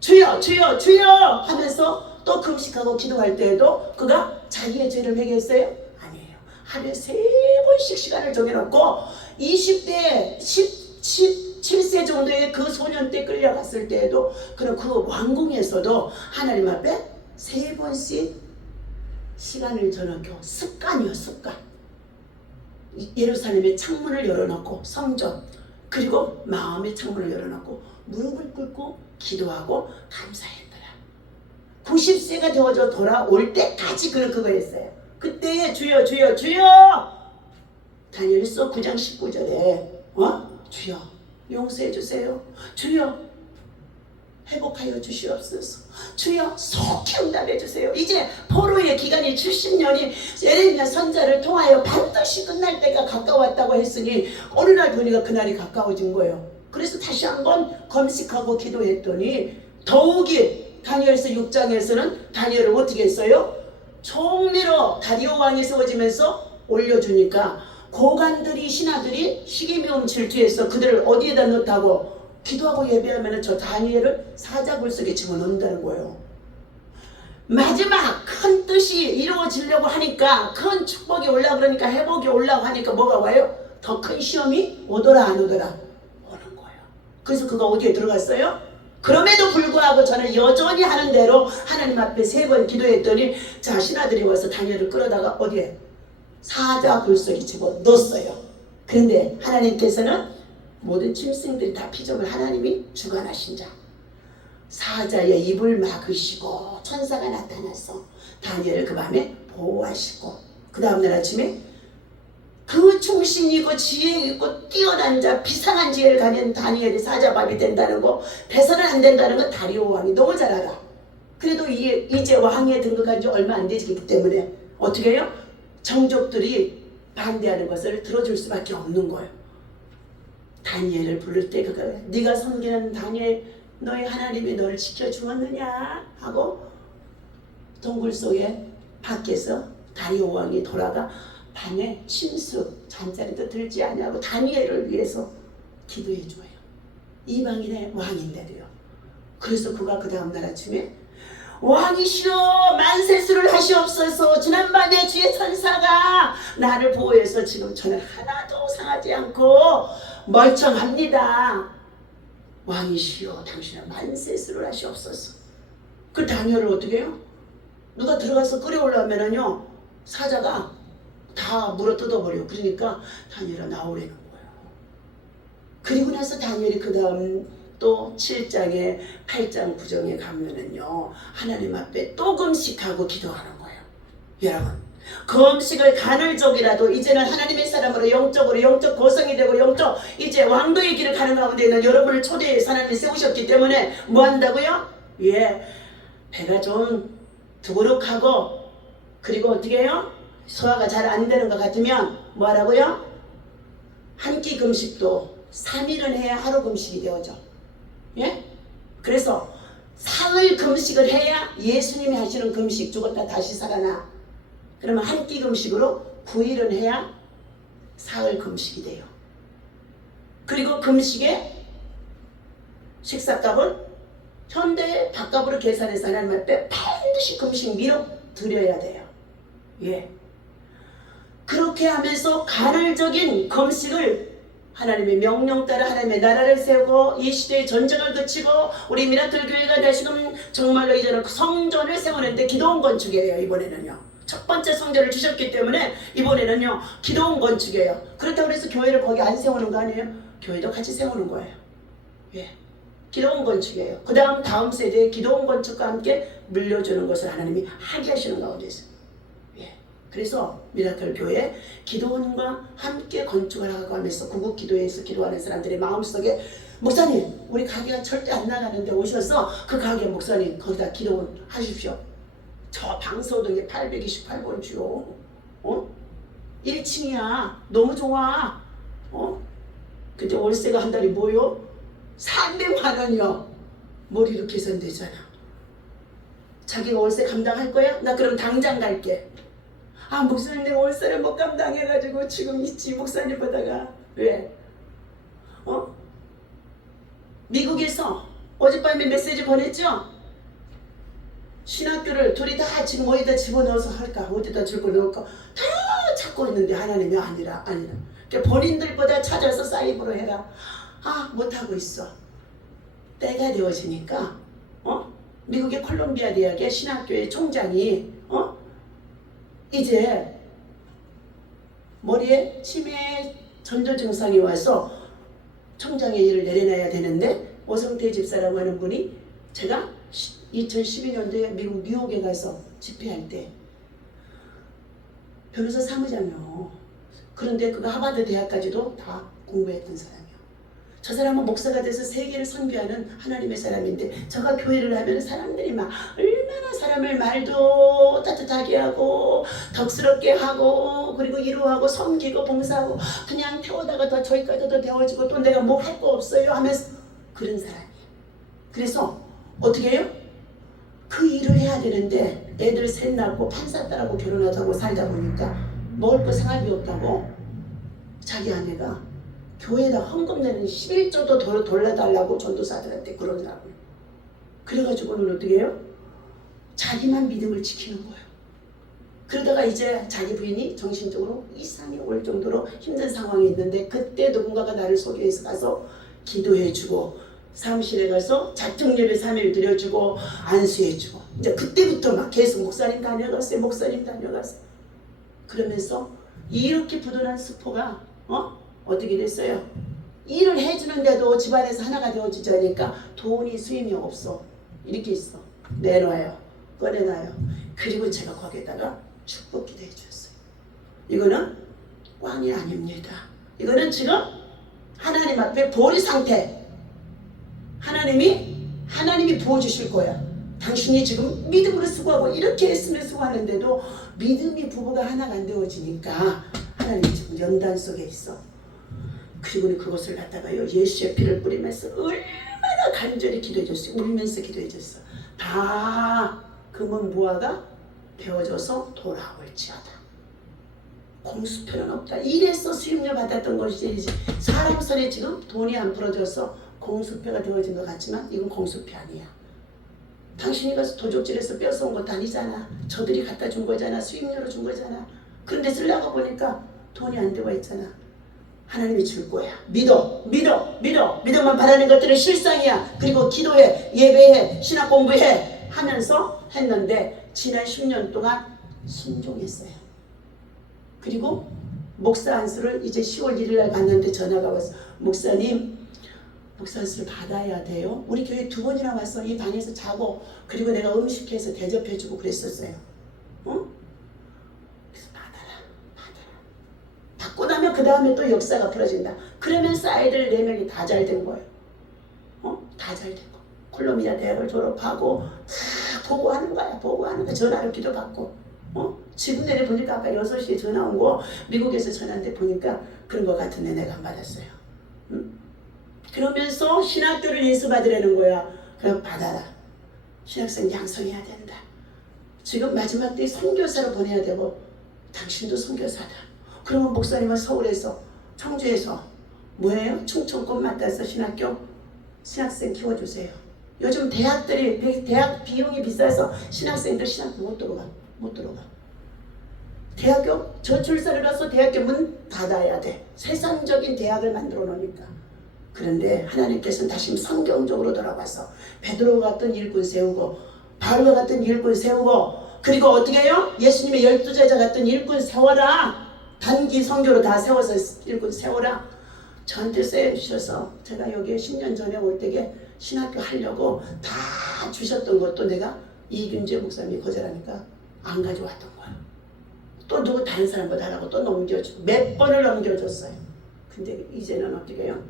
주여 주여 주여 하면서 또 금식하고 기도할 때에도 그가 자기의 죄를 회개했어요? 아니에요. 하루에 3번씩 시간을 정해놓고 20대 17세 정도의 그 소년 때 끌려갔을 때에도 그는 그 왕궁에서도 하나님 앞에 3번씩 시간을 정해놓고 습관이요, 습관. 예루살렘의 창문을 열어놓고 성전, 그리고 마음의 창문을 열어놓고 무릎을 꿇고 기도하고 감사했더라. 90세가 되어져 돌아올 때까지 그는 그거 했어요. 그때에 주여 주여 주여, 다니엘서 9장 19절에 주여 용서해 주세요, 주여 회복하여 주시옵소서, 주여 속히 응답해 주세요. 이제 포로의 기간이 70년이 예레미야 선자를 통하여 반드시 끝날 때가 가까웠다고 했으니 어느 날 보니까 그날이 가까워진 거예요. 그래서 다시 한번 검식하고 기도했더니 더욱이 다니엘서 6장에서는 다니엘을 어떻게 했어요? 총리로 다리오 왕이 세워지면서 올려주니까 고관들이, 신하들이 시기미움 질투해서 그들을 어디에다 넣다고 기도하고 예배하면 저 다니엘을 사자굴속에 집어넣는다는 거예요. 마지막 큰 뜻이 이루어지려고 하니까, 큰 축복이 올라 그러니까, 회복이 올라고 하니까 뭐가 와요? 더 큰 시험이 오더라 안 오더라? 오는 거예요. 그래서 그가 어디에 들어갔어요? 그럼에도 불구하고 저는 여전히 하는 대로 하나님 앞에 3번 기도했더니 자, 신하들이 와서 다니엘을 끌어다가 어디에? 사자굴속에 집어넣었어요. 그런데 하나님께서는 모든 짐승들이 다 피조물 하나님이 주관하신 자, 사자의 입을 막으시고 천사가 나타나서 다니엘을 그 밤에 보호하시고, 그 다음날 아침에 그 충신이 있고 지혜 있고 뛰어난 자, 비상한 지혜를 가진 다니엘이 사자밥이 된다는 거, 배설은 안 된다는 건 다리오 왕이 너무 잘 알아. 그래도 이제 왕위에 등극한 지 얼마 안 되기 때문에 어떻게 해요? 정족들이 반대하는 것을 들어줄 수밖에 없는 거예요. 다니엘을 부를 때 그가 네가 섬기는 다니엘, 너희 하나님이 너를 지켜주었느냐 하고 동굴 속에 밖에서 다리오 왕이 돌아가 밤에 침수 잠자리도 들지 아니하고 다니엘을 위해서 기도해 줘요. 이방인의 왕인데도요. 그래서 그가 그 다음날 아침에 왕이시여 만세수를 하시옵소서, 지난밤에 주의 천사가 나를 보호해서 지금 저는 하나도 상하지 않고 멀쩡합니다. 왕이시여 당신은 만세수를 하시옵소서. 그 다니엘을 어떻게 해요? 누가 들어가서 끌어올라면은요 사자가 다 물어 뜯어버려. 그러니까 다니엘아 나오라는 거예요. 그리고 나서 다니엘이 그 다음 또 7장에 8장 9장에 가면은요 하나님 앞에 또 금식하고 기도하는 거예요. 여러분, 금식을 간헐적이라도 이제는 하나님의 사람으로 영적으로 영적 고성이 되고 영적 이제 왕도의 길을 가는 가운데 있는 여러분을 초대해서 하나님이 세우셨기 때문에 뭐 한다고요? 예, 배가 좀 두고룩하고 그리고 어떻게 해요? 소화가 잘 안 되는 것 같으면 뭐 하라고요? 한 끼 금식도 3일은 해야 하루 금식이 되어져. 예? 그래서 사흘 금식을 해야 예수님이 하시는 금식, 죽었다 다시 살아나. 그러면 한 끼 금식으로 9일은 해야 사흘 금식이 돼요. 그리고 금식의 식사값은 현대 밥값으로 계산해서 하나님 앞에 반드시 금식 미로 드려야 돼요. 예. 그렇게 하면서 간헐적인 금식을 하나님의 명령 따라 하나님의 나라를 세우고 이 시대의 전쟁을 그치고 우리 미라클 교회가 다시금 정말로 이제는 성전을 세우는데 기도원 건축이에요. 이번에는요 첫 번째 성전을 주셨기 때문에 이번에는요 기도원 건축이에요. 그렇다고 해서 교회를 거기 안 세우는 거 아니에요? 교회도 같이 세우는 거예요. 예, 기도원 건축이에요. 그 다음 세대에 기도원 건축과 함께 물려주는 것을 하나님이 하게 하시는 가운데 있어요. 그래서 미라클 교회 기도원과 함께 건축을 하고 하면서 구국 기도회에서 기도하는 사람들의 마음속에 목사님 우리 가게가 절대 안 나가는데 오셔서 그 가게 목사님 거기다 기도원 하십시오. 저 방소동에 828번 주요. 1층이야. 너무 좋아. 근데 월세가 한 달에 뭐요? 300만 원이요. 머리로 계산되잖아. 자기가 월세 감당할 거야? 나 그럼 당장 갈게. 아 목사님 내가 월세를 못 감당해가지고 지금 있지. 목사님 보다가 왜? 미국에서 어젯밤에 메시지 보냈죠? 신학교를 둘이 다 지금 어디다 집어넣어서 할까? 어디다 집어넣을까? 다 찾고 있는데 하나님이 아니라. 그러니까 본인들보다 찾아서 사이브로 해라. 못하고 있어. 때가 되어지니까 미국의 콜롬비아 대학의 신학교의 총장이 이제 머리에 치매 전조 증상이 와서 총장의 일을 내려놔야 되는데 오성태 집사라고 하는 분이 제가 2012년도에 미국 뉴욕에 가서 집회할 때 변호사 사무장이요. 그런데 그가 하버드 대학까지도 다 공부했던 사람이요. 저 사람은 목사가 돼서 세계를 선교하는 하나님의 사람인데 저가 교회를 하면 사람들이 막 얼마나 사람을 말도 따뜻하게 하고 덕스럽게 하고 그리고 위로하고 섬기고 봉사하고 그냥 태우다가 더 저기까지 더 데워지고 또 내가 뭐 할 거 없어요 하면서 그런 사람이에요. 그래서 어떻게 해요? 그 일을 해야 되는데 애들 셋 낳고 판사 딸하고 결혼하자고 살다 보니까 먹을 거 생활비 없다고 자기 아내가 교회에다 헌금 내는 11조도 돌려달라고 전도사들한테 그러더라고요. 그래가지고는 어떻게 해요? 자기만 믿음을 지키는 거예요. 그러다가 이제 자기 부인이 정신적으로 이상이 올 정도로 힘든 상황이 있는데 그때 누군가가 나를 소개해서 가서 기도해주고 사무실에 가서 자청예배 3일 드려주고 안수해주고 이제 그때부터 막 계속 목사님 다녀갔어요. 목사님 다녀갔어요. 그러면서 이렇게 부도난 스포가 어떻게 됐어요? 일을 해주는데도 집안에서 하나가 되어지지 않으니까 돈이 수임이 없어. 이렇게 있어. 내놔요. 꺼내놔요. 그리고 제가 거기에다가 축복기도 해주었어요. 이거는 꽝이 아닙니다. 이거는 지금 하나님 앞에 보리 상태. 하나님이 부어주실 거야. 당신이 지금 믿음으로 수고하고 이렇게 했으면 수고하는데도 믿음이 부부가 하나가 안 되어지니까 하나님이 지금 연단 속에 있어. 그리고는 그것을 갖다가요 예수의 피를 뿌리면서 얼마나 간절히 기도해줬어요. 울면서 기도해줬어. 다 금은 무화가 베어져서 돌아올지어다. 공수표는 없다. 이래서 수임료 받았던 것이지 사람 손에 지금 돈이 안 풀어져서 공수표가 되어진 것 같지만 이건 공수표 아니야. 당신이 가서 도적질해서 뺏어온 것도 아니잖아. 저들이 갖다 준 거잖아. 수임료로 준 거잖아. 그런데 쓰려고 보니까 돈이 안 되어 있잖아. 하나님이 줄 거야. 믿어. 믿어만 바라는 것들은 실상이야. 그리고 기도해, 예배해, 신학 공부해 하면서 했는데 지난 10년 동안 순종했어요. 그리고 목사 안수를 이제 10월 1일 날 갔는데 전화가 와서 목사님 목사 안수를 받아야 돼요. 우리 교회 2번이나 와서 이 방에서 자고 그리고 내가 음식해서 대접해주고 그랬었어요. 그래서 받아라. 받고 나면 그 다음에 또 역사가 풀어진다. 그러면서 아이들 4명이 다 잘 된 거예요. 다 잘 된 거. 콜롬비아 대학을 졸업하고 다 보고하는 거야. 전화로 기도받고. 지금 내려 보니까 아까 6시에 전화 온 거 미국에서 전화인데 보니까 그런 거 같은데 내가 안 받았어요. 그러면서 신학교를 인수받으라는 거야. 그럼 받아라. 신학생 양성해야 된다. 지금 마지막 때 선교사로 보내야 되고 당신도 선교사다. 그러면 목사님은 서울에서 청주에서 뭐예요? 충청권 맡아서 신학생 키워주세요. 요즘 대학들이 대학 비용이 비싸서 신학생들 신학교 못 들어가. 대학교 저출산을 가서 대학교 문 닫아야 돼. 세상적인 대학을 만들어 놓으니까. 그런데 하나님께서는 다시 성경적으로 돌아와서 베드로와 같은 일꾼 세우고 바울과 같은 일꾼 세우고 그리고 어떻게 해요? 예수님의 12제자 같은 일꾼 세워라. 단기 선교로 다 세워서 일꾼 세워라. 저한테 세워주셔서 제가 여기에 10년 전에 올 때에 신학교 하려고 다 주셨던 것도 내가 이균재 목사님이 거절하니까 안 가져왔던 거야. 또 누구 다른 사람보다 하라고 또 넘겨주고 몇 번을 넘겨줬어요. 근데 이제는 어떻게 해요?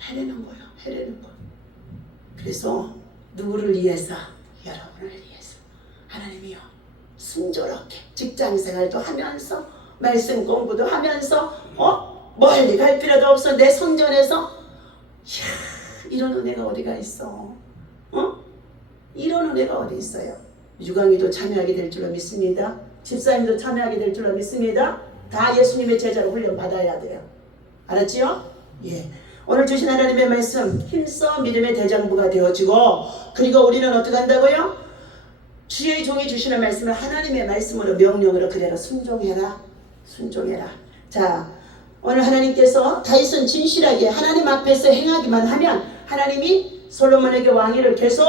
해내는 거예요. 그래서 누구를 위해서? 여러분을 위해서. 하나님이요. 순조롭게 직장생활도 하면서 말씀 공부도 하면서 멀리 갈 필요도 없어. 내 성전에서 이런 은혜가 어디가 있어? 이런 은혜가 어디 있어요? 유광이도 참여하게 될 줄로 믿습니다. 집사님도 참여하게 될 줄로 믿습니다. 다 예수님의 제자로 훈련 받아야 돼요. 알았지요? 예. 오늘 주신 하나님의 말씀 힘써 믿음의 대장부가 되어지고 그리고 우리는 어떻게 한다고요? 주의 종이 주시는 말씀을 하나님의 말씀으로 명령으로 그대로 순종해라. 순종해라. 자, 오늘 하나님께서 다윗은 진실하게 하나님 앞에서 행하기만 하면 하나님이 솔로몬에게 왕위를 계속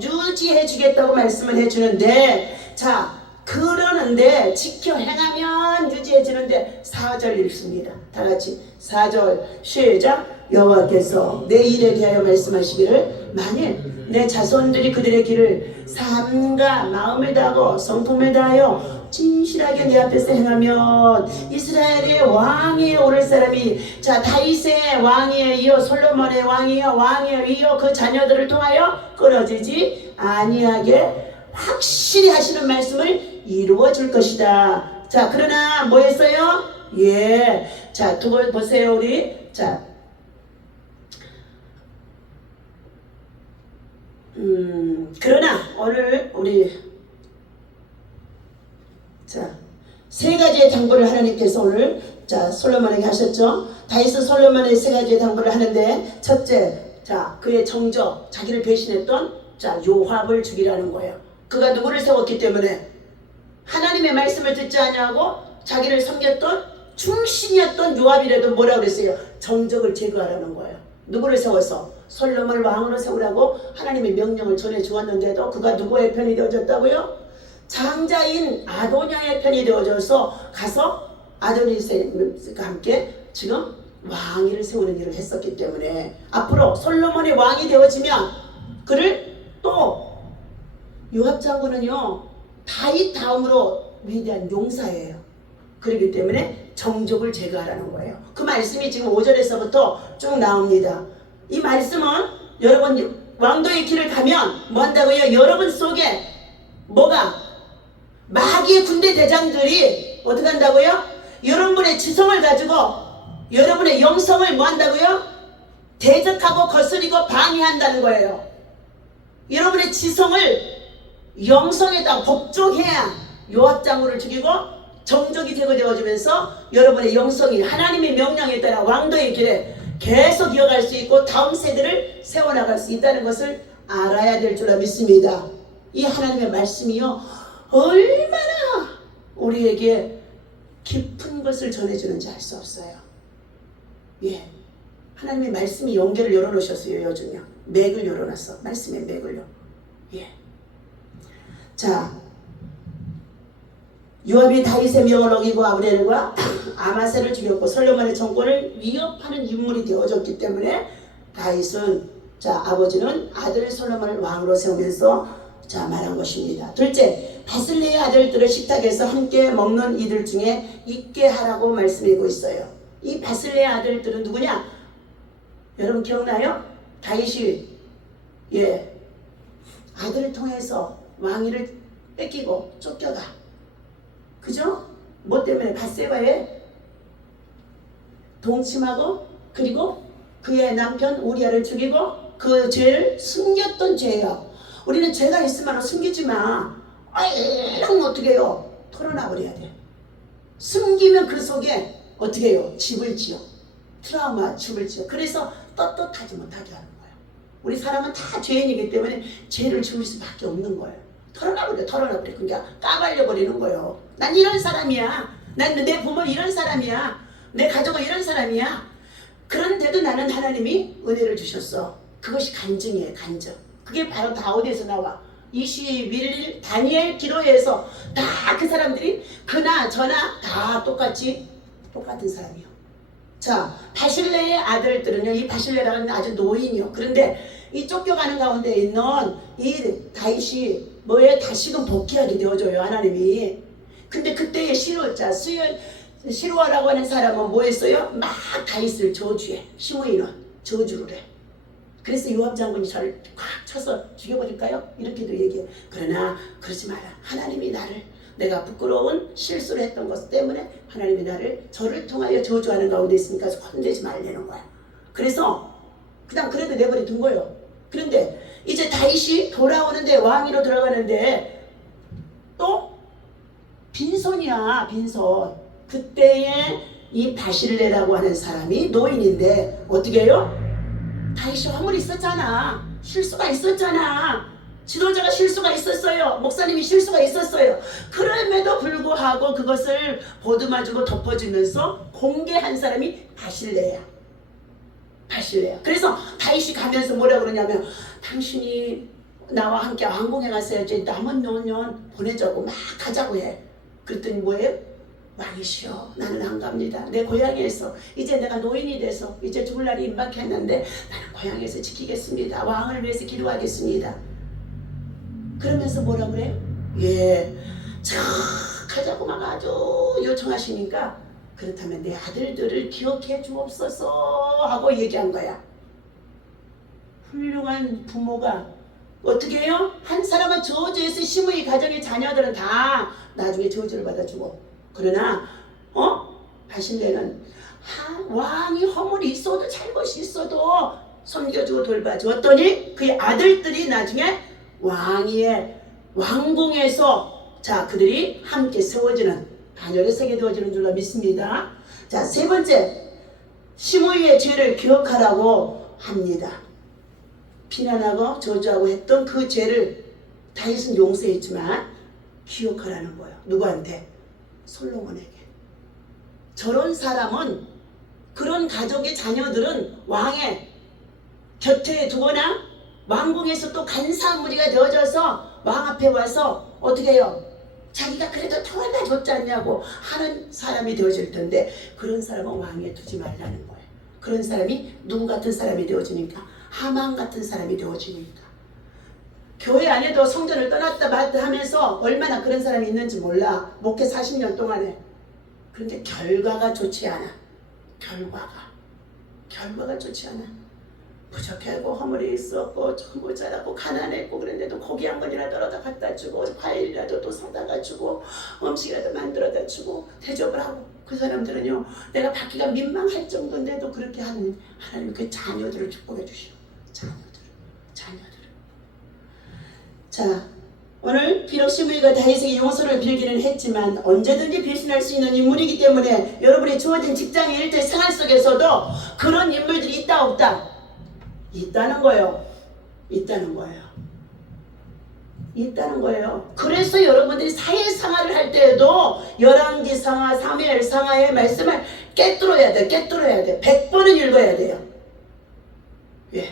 유지해 주겠다고 말씀을 해주는데, 자, 그러는데 지켜 행하면 유지해 주는데 4절 읽습니다. 다 같이 4절 시작. 여호와께서 내 일에 대하여 말씀하시기를 만일 내 자손들이 그들의 길을 삶과 마음을 다하고 성품을 다하여 진실하게 내 앞에서 행하면 이스라엘의 왕위에 오를 사람이, 자, 다윗의 왕위에 이어 솔로몬의 왕위에 이어 그 자녀들을 통하여 끊어지지 아니하게 확실히 하시는 말씀을 이루어 줄 것이다. 자, 그러나 뭐 했어요? 예. 자, 두 번 보세요, 우리. 자, 그러나 오늘 우리, 자, 세 가지의 당부를 하나님께서 오늘, 자, 솔로몬에게 하셨죠. 다윗은 솔로몬의 세 가지의 당부를 하는데, 첫째, 자, 그의 정적, 자기를 배신했던, 자, 요압을 죽이라는 거예요. 그가 누구를 세웠기 때문에 하나님의 말씀을 듣지 아니하고 자기를 섬겼던 충신이었던 요압이라도 뭐라 그랬어요? 정적을 제거하라는 거예요. 누구를 세워서? 솔로몬을 왕으로 세우라고 하나님의 명령을 전해 주었는데도 그가 누구의 편이 되어졌다고요? 장자인 아도냐의 편이 되어져서 가서 아도니스와 함께 지금 왕위를 세우는 일을 했었기 때문에 앞으로 솔로몬이 왕이 되어지면 그를 또 요압 장군은요 다윗 다음으로 위대한 용사예요. 그렇기 때문에 정족을 제거하라는 거예요. 그 말씀이 지금 5절에서부터 쭉 나옵니다. 이 말씀은 여러분 왕도의 길을 가면 뭐 한다고요? 여러분 속에 뭐가 마귀의 군대 대장들이 어떻게 한다고요? 여러분의 지성을 가지고 여러분의 영성을 뭐 한다고요? 대적하고 거스리고 방해한다는 거예요. 여러분의 지성을 영성에다 복종해야 요압 장군을 죽이고 정적이 제거되어지면서 여러분의 영성이 하나님의 명령에 따라 왕도의 길에 계속 이어갈 수 있고 다음 세대를 세워나갈 수 있다는 것을 알아야 될 줄 믿습니다. 이 하나님의 말씀이요 얼마나 우리에게 깊은 것을 전해주는지 알 수 없어요. 예, 하나님의 말씀이 연결을 열어놓으셨어요. 요즘요 맥을 열어놨어. 말씀의 맥을요. 예. 자, 요압이 다윗의 명을 어기고 아브넬과 아마세를 죽였고 솔로몬의 정권을 위협하는 인물이 되어졌기 때문에 다윗은, 자, 아버지는 아들 솔로몬을 왕으로 세우면서 자 말한 것입니다. 둘째, 바슬레의 아들들을 식탁에서 함께 먹는 이들 중에 있게 하라고 말씀하고 있어요. 이 바슬레의 아들들은 누구냐? 여러분 기억나요? 다윗이 예 아들을 통해서 왕위를 뺏기고 쫓겨가. 그죠? 뭐 때문에? 밧세바에 동침하고 그리고 그의 남편 우리아를 죽이고 그 죄를 숨겼던 죄예요. 우리는 죄가 있으면 숨기지 마. 이러면 어떻게 해요? 털어놔 버려야 돼. 숨기면 그 속에 어떻게 해요? 집을 지어. 트라우마 집을 지어. 그래서 떳떳하지 못하게 하는 거예요. 우리 사람은 다 죄인이기 때문에 죄를 지을 수밖에 없는 거예요. 털어놔버려. 그러니까 까발려버리는 거예요. 난 이런 사람이야. 난 내 부모 이런 사람이야. 내 가족은 이런 사람이야. 그런데도 나는 하나님이 은혜를 주셨어. 그것이 간증이에요. 간증. 그게 바로 다 어디에서 나와? 21일 다니엘 기도에서 다 그 사람들이 그나 저나 다 똑같은 사람이요. 자, 바실레의 아들들은요, 이 바실레라는 아주 노인이요. 그런데 이 쫓겨가는 가운데 있는 이 다윗이 뭐에 다시금 복귀하게 되어줘요, 하나님이. 근데 그때의 시루아라고 하는 사람은 뭐 했어요? 막 다윗을 저주해. 시므이는 저주를 해. 그래서 요압 장군이 저를 꽉 쳐서 죽여버릴까요? 이렇게도 얘기해. 그러나 그러지 마라. 하나님이 내가 부끄러운 실수를 했던 것 때문에 하나님이 저를 통하여 저주하는 가운데 있으니까 건들지 말라는 거야. 그래서 그냥 그래도 내버려 둔 거예요. 그런데 이제 다윗이 돌아오는데 왕위로 들어가는데 또 빈손이야. 빈손. 그때에 이 바실레라고 하는 사람이 노인인데 어떻게 해요? 다윗이 화물이 있었잖아. 실수가 있었잖아. 지도자가 실수가 있었어요. 목사님이 실수가 있었어요. 그럼에도 불구하고 그것을 보듬어주고 덮어주면서 공개한 사람이 바실레야. 그래서 다윗이 가면서 뭐라 그러냐면 당신이 나와 함께 왕궁에 갔어야지. 남은 노년 보내자고 막 가자고 해. 그랬더니 뭐예요? 왕이시여, 나는 안 갑니다. 내 고향에서 이제 내가 노인이 돼서 이제 죽을 날이 임박했는데 나는 고향에서 지키겠습니다. 왕을 위해서 기도하겠습니다. 그러면서 뭐라 그래요? 예, 참 가자고 막 아주 요청하시니까 그렇다면 내 아들들을 기억해 주옵소서 하고 얘기한 거야. 훌륭한 부모가 어떻게 해요? 한 사람은 저주에서 시므이 가정의 자녀들은 다 나중에 저주를 받아주고, 그러나 바실레는 왕이 허물이 있어도 잘못이 있어도 섬겨주고 돌봐주었더니 그의 아들들이 나중에 왕위의 왕궁에서 자 그들이 함께 세워지는 반열에 서게 되어지는 줄로 믿습니다. 자, 세 번째, 시므이의 죄를 기억하라고 합니다. 비난하고 저주하고 했던 그 죄를 다윗은 용서했지만 기억하라는 거예요. 누구한테? 솔로몬에게. 저런 사람은, 그런 가족의 자녀들은 왕의 곁에 두거나 왕궁에서 또 간사한 무리가 되어져서 왕 앞에 와서 어떻게 해요? 자기가 그래도 더 얼마줬지 않냐고 하는 사람이 되어질 텐데, 그런 사람은 왕에 두지 말라는 거예요. 그런 사람이 누구 같은 사람이 되어지니까? 하만 같은 사람이 되어지니까. 교회 안에도 성전을 떠났다 말다 하면서 얼마나 그런 사람이 있는지 몰라. 목회 40년 동안에. 그런데 결과가 좋지 않아. 결과가 좋지 않아. 부족하고 허물이 있었고 모자라고 가난했고 그런데도 고기 한 번이라도 떨어다 갖다 주고 과일이라도 또 사다가 주고 음식이라도 만들어다 주고 대접을 하고, 그 사람들은요 내가 받기가 민망할 정도인데도 그렇게 하는 하나님 그 자녀들을 축복해 주시오. 자녀들을. 자, 오늘 비록 시므이가 다윗에게 용서를 빌기는 했지만 언제든지 배신할 수 있는 인물이기 때문에 여러분이 주어진 직장의 일들 생활 속에서도 그런 인물들이 있다 없다? 있다는 거예요. 그래서 여러분들이 사회생활을 할 때에도 열왕기상하, 사무엘상하의 말씀을 깨뚫어야 돼. 100번은 읽어야 돼요. 예.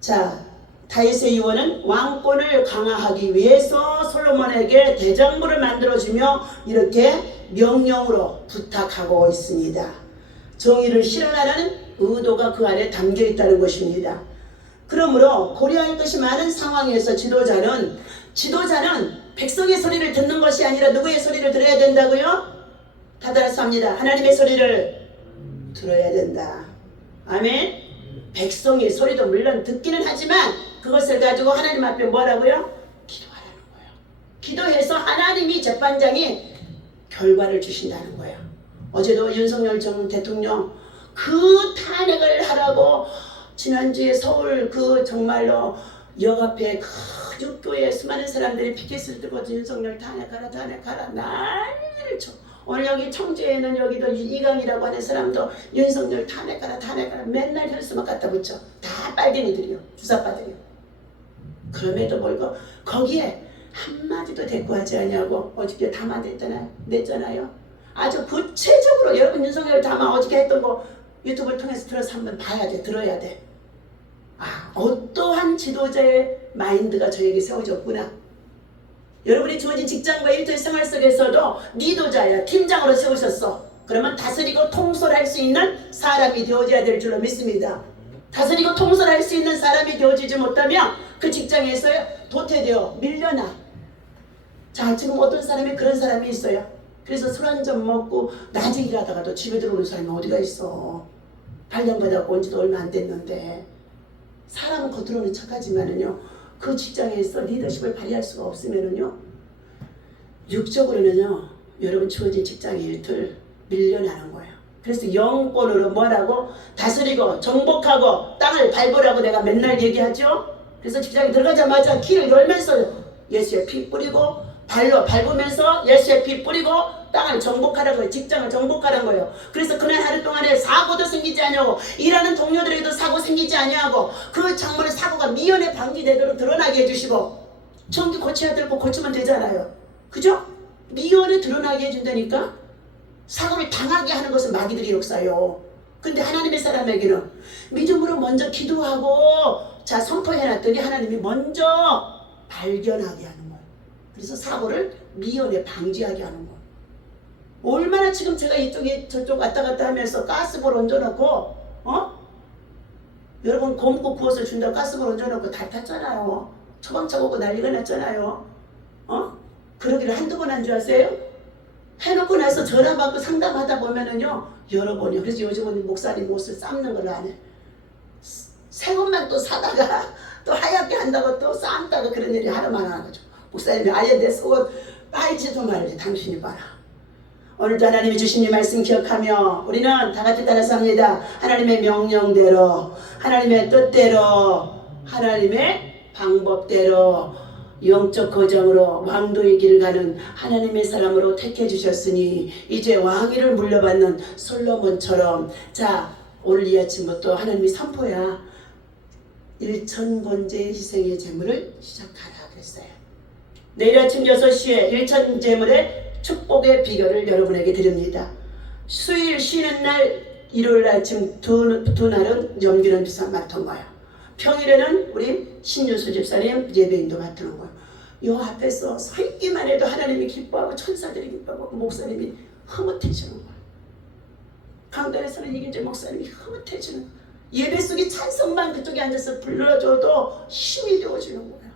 자, 다윗의 유언은 왕권을 강화하기 위해서 솔로몬에게 대장부를 만들어주며 이렇게 명령으로 부탁하고 있습니다. 정의를 실현하라는 의도가 그 안에 담겨 있다는 것입니다. 그러므로 고려할 것이 많은 상황에서 지도자는 백성의 소리를 듣는 것이 아니라 누구의 소리를 들어야 된다고요? 다 따라서 합니다. 하나님의 소리를 들어야 된다. 아멘. 백성의 소리도 물론 듣기는 하지만 그것을 가지고 하나님 앞에 뭐라고요? 기도하라는 거예요. 기도해서 하나님이 재판장이 결과를 주신다는 거예요. 어제도 윤석열 전 대통령 그 탄핵을 하라고 지난주에 서울 그 정말로 역 앞에 그 육교에 수많은 사람들이 피켓을 들고 윤석열 탄핵하라 난리를 쳐. 오늘 여기 청주에는 여기도 이강이라고 하는 사람도 윤석열 탄핵하라 맨날 혈수막 갖다 붙여. 다 빨갱이들이요. 주사파들이요. 그럼에도 불구하고 거기에 한마디도 대꾸하지 않냐고 어저께 담화 냈잖아요. 아주 구체적으로 여러분 윤석열 담화 어저께 했던 거 유튜브를 통해서 들어서 한번 봐야 돼. 들어야 돼. 아, 어떠한 지도자의 마인드가 저에게 세워졌구나. 여러분이 주어진 직장과 일터의 생활 속에서도 리더자야, 팀장으로 세우셨어. 그러면 다스리고 통솔할 수 있는 사람이 되어져야 될 줄로 믿습니다. 다스리고 통솔할 수 있는 사람이 되어지지 못하면 그 직장에서 도태되어 밀려나. 자, 지금 어떤 사람이 그런 사람이 있어요. 그래서 술 한잔 먹고 낮에 일하다가도 집에 들어오는 사람이 어디가 있어. 발령받아서 온 지도 얼마 안 됐는데. 사람은 겉으로는 척하지만은요, 그 직장에서 리더십을 발휘할 수가 없으면은요, 육적으로는요, 여러분 주어진 직장의 일들 밀려나는 거예요. 그래서 영권으로 뭐라고? 다스리고 정복하고 땅을 밟으라고 내가 맨날 얘기하죠. 그래서 직장에 들어가자마자 키를 열면서 예수의 피 뿌리고 발로 밟으면서 예수의 피 뿌리고 땅을 정복하는 거예요. 직장을 정복하는 거예요. 그래서 그날 하루 동안에 사고도 생기지 아니하고 일하는 동료들에게도 사고 생기지 아니하고 그 장모의 사고가 미연에 방지되도록 드러나게 해주시고 전기 고쳐야 될 거 고치면 되잖아요. 그죠? 미연에 드러나게 해준다니까. 사고를 당하게 하는 것은 마귀들의 역사요. 근데 하나님의 사람에게는 믿음으로 먼저 기도하고 자 선포해놨더니 하나님이 먼저 발견하게 하는 거예요. 그래서 사고를 미연에 방지하게 하는 거예요. 얼마나 지금 제가 이쪽에 저쪽 왔다 갔다 하면서 가스볼 얹어놓고 여러분 곰국 구워서 준다고 가스볼 얹어놓고 다 탔잖아요. 처방차 오고 난리가 났잖아요. 그러기를 한두 번 한 줄 아세요? 해놓고 나서 전화 받고 상담하다 보면은요 여러 번이요. 그래서 요즘은 목사님 옷을 삶는 걸 안 해. 새 것만 또 사다가 또 하얗게 한다고 또 삶다가 그런 일이 하루만 하는 거죠. 목사님이 아예 내 속옷 빨지도 말지 당신이 봐라. 오늘도 하나님이 주신 이 말씀 기억하며 우리는 다 같이 따라서 합니다. 하나님의 명령대로 하나님의 뜻대로 하나님의 방법대로 영적 거정으로 왕도의 길을 가는 하나님의 사람으로 택해 주셨으니 이제 왕위를 물려받는 솔로몬처럼 자 오늘 이 아침부터 하나님이 선포야 일천번제의 희생의 제물을 시작하라 그랬어요. 내일 아침 6시에 일천 제물의 축복의 비결을 여러분에게 드립니다. 수요일 쉬는 날 일요일 아침 두 날은 염기는 비상 맡은 거예요. 평일에는 우리 신윤수 집사님 예배인도 맡는 거예요. 요 앞에서 서 있기만 해도 하나님이 기뻐하고 천사들이 기뻐하고 목사님이 흐뭇해지는 거예요. 강단에서는 이긴재 목사님이 흐뭇해지는 거예요. 예배 속에 찬송만 그쪽에 앉아서 불러줘도 힘이 되어지는 거예요.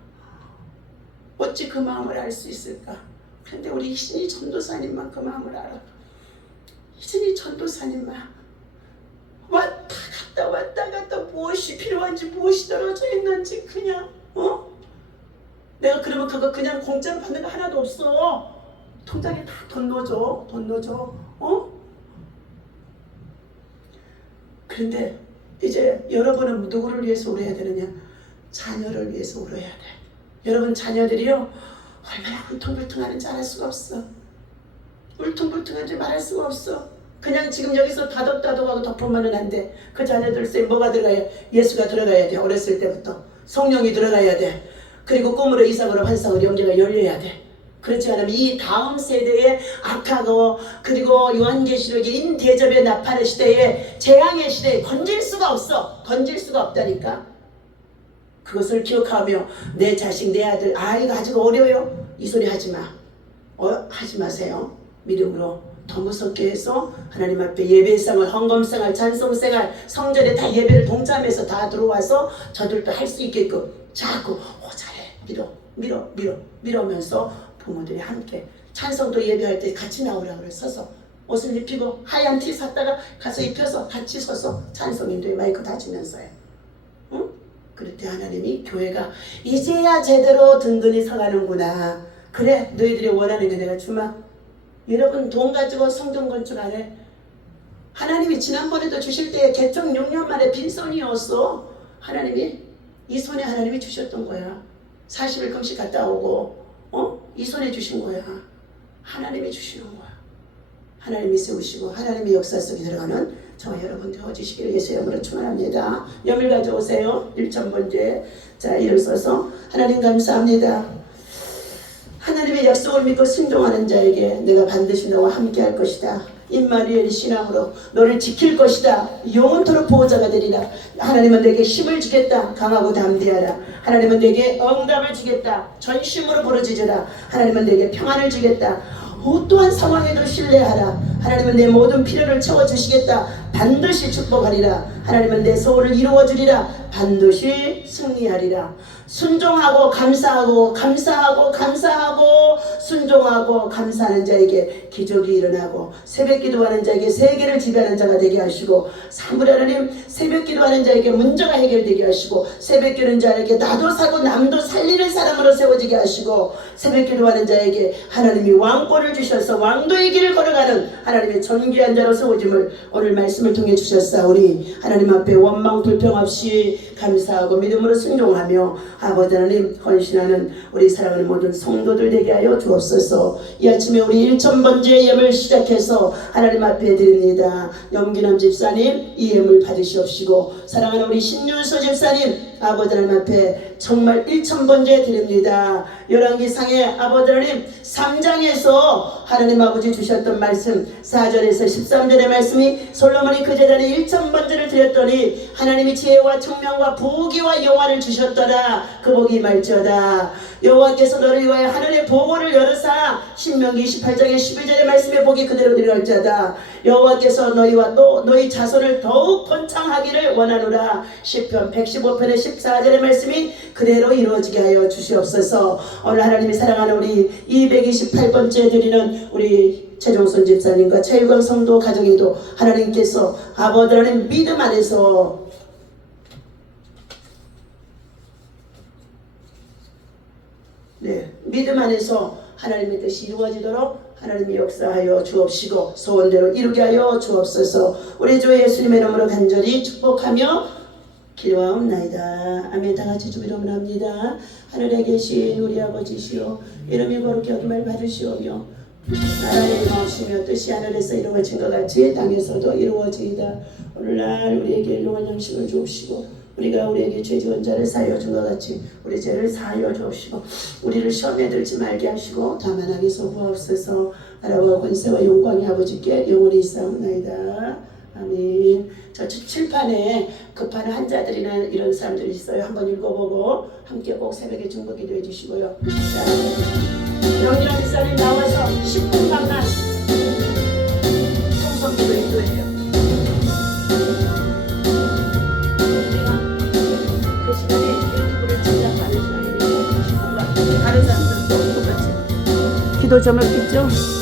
어찌 그 마음을 알 수 있을까? 그런데 우리 이신희 전도사님만 그 마음을 알아. 이신희 전도사님만 왔다 갔다 무엇이 필요한지 무엇이 떨어져 있는지 그냥 내가 그러면 그거 그냥 공짜로 받는 거 하나도 없어. 통장에 다 돈 넣어줘. 그런데 이제 여러분은 누구를 위해서 울어야 되느냐? 자녀를 위해서 울어야 돼. 여러분 자녀들이요 얼마나 울퉁불퉁하는지 알을 수가 없어. 울퉁불퉁한지 말할 수가 없어. 그냥 지금 여기서 다독다독하고 덮으면 안 돼. 그 자녀들 쌤 뭐가 들어가야? 예수가 들어가야 돼. 어렸을 때부터 성령이 들어가야 돼. 그리고 꿈으로 이상으로 환상으로 영계가 열려야 돼. 그렇지 않으면 이 다음 세대의 악하고 그리고 요한계시록의 인대접의 나팔의 시대에 재앙의 시대에 건질 수가 없어. 건질 수가 없다니까. 그것을 기억하며 내 자식 내 아들 이거 아직 어려요. 이 소리 하지 마. 하지 마세요. 믿음으로 더 무섭게 해서 하나님 앞에 예배생활, 헌금생활, 찬송생활, 성전에 다 예배를 동참해서 다 들어와서 저들도 할 수 있게끔 자꾸 잘해 밀어면서 부모들이 함께 찬송도 예배할 때 같이 나오라고 그래. 서서 옷을 입히고 하얀 티 샀다가 가서 입혀서 같이 서서 찬송인도에 마이크 다지면서요. 응? 그럴 때 하나님이 교회가 이제야 제대로 든든히 서가는구나. 그래 너희들이 원하는 게 내가 주마. 여러분 돈 가지고 성전 건축 안 해? 하나님이 지난번에도 주실 때 개척 6년 만에 빈손이었어. 하나님이 이 손에 하나님이 주셨던 거야. 40일 금식 갔다 오고 이 손에 주신 거야. 하나님이 주시는 거야. 하나님이 세우시고 하나님의 역사 속에 들어가는 저와 여러분 되어주시기를 예수의 이름으로 축원합니다. 염일 가져오세요. 1,000번째 자 일어서서 하나님 감사합니다. 하나님의 약속을 믿고 순종하는 자에게 내가 반드시 너와 함께 할 것이다. 임마누엘 신앙으로 너를 지킬 것이다. 영원토록 보호자가 되리라. 하나님은 내게 힘을 주겠다. 강하고 담대하라. 하나님은 내게 응답을 주겠다. 전심으로 부르짖으라. 하나님은 내게 평안을 주겠다. 어떠한 상황에도 신뢰하라. 하나님은 내 모든 필요를 채워주시겠다. 반드시 축복하리라. 하나님은 내 소원을 이루어주리라. 반드시 승리하리라. 순종하고 감사하고 순종하고 감사하는 자에게 기적이 일어나고 새벽 기도하는 자에게 세계를 지배하는 자가 되게 하시고 사물 하나님 새벽 기도하는 자에게 문제가 해결되게 하시고 새벽 기도하는 자에게 나도 사고 남도 살리는 사람으로 세워지게 하시고 새벽 기도하는 자에게 하나님이 왕권을 주셔서 왕도의 길을 걸어가는 하나님의 존귀한 자로 세워짐을 오늘 말씀 말씀을 통해 주셨사오니 하나님 앞에 원망 불평 없이 감사하고 믿음으로 순종하며 아버지 하나님 헌신하는 우리 사랑하는 모든 성도들 되게 하여 주옵소서. 이 아침에 우리 1000번째 예물 시작해서 하나님 앞에 드립니다. 염기남 집사님 이 예물 받으시옵시고 사랑하는 우리 신윤수 집사님 아버지 하나님 앞에 정말 1000번째 드립니다. 열왕기상의 아버지 하나님 3장에서 하나님 아버지 주셨던 말씀 4절에서 13절의 말씀이 솔로몬이 그 제단에 1000번째를 드렸더니 하나님이 지혜와 청명과 부귀와 영화를 주셨더라. 그 복이 말지어다. 여호와께서 너를 위하여 하늘의 보고를 열으사 신명기 28장의 12절의 말씀의 복이 그대로 내려갈지어다. 여호와께서 너희와 또 너희 자손을 더욱 번창하기를 원하노라. 시편 115편의 14절의 말씀이 그대로 이루어지게 하여 주시옵소서. 오늘 하나님이 사랑하는 우리 228번째 드리는 우리 최종선 집사님과 최유광 성도 가정에도 하나님께서 아버지 하나님 믿음 안에서 믿음 안에서 하나님의 뜻이 이루어지도록 하나님이 역사하여 주옵시고 소원대로 이루게 하여 주옵소서. 우리 주 예수님의 이름으로 간절히 축복하며 기도하옵나이다. 아멘. 다같이 주기도문 합니다. 하늘에 계신 우리 아버지시여 이름이 거룩히 여김을 받으시오며 나라의 마음이며 뜻이 하늘에서 이루어진 것 같이 땅에서도 이루어지이다. 오늘날 우리에게 일용할 양식을 주옵시고 우리가 우리에게 죄 지은 자를 사하여 준 것 같이 우리 죄를 사하여 주옵시고 우리를 시험에 들지 말게 하시고 다만 악에서 구하옵소서. 나라와 권세와 영광이 아버지께 영원히 있사옵나이다. 아멘. 저 칠판에 급한 환자들이나 이런 사람들이 있어요. 한번 읽어보고 함께 꼭 새벽에 중보 기도해 주시고요. 영기랑 집사님 나와서 10분간만 성성 기도 인도해요. 그 시간에 유튜브를 제작하는 시간이니까 10분간 다른 사람들도 똑같이 기도 제목있죠?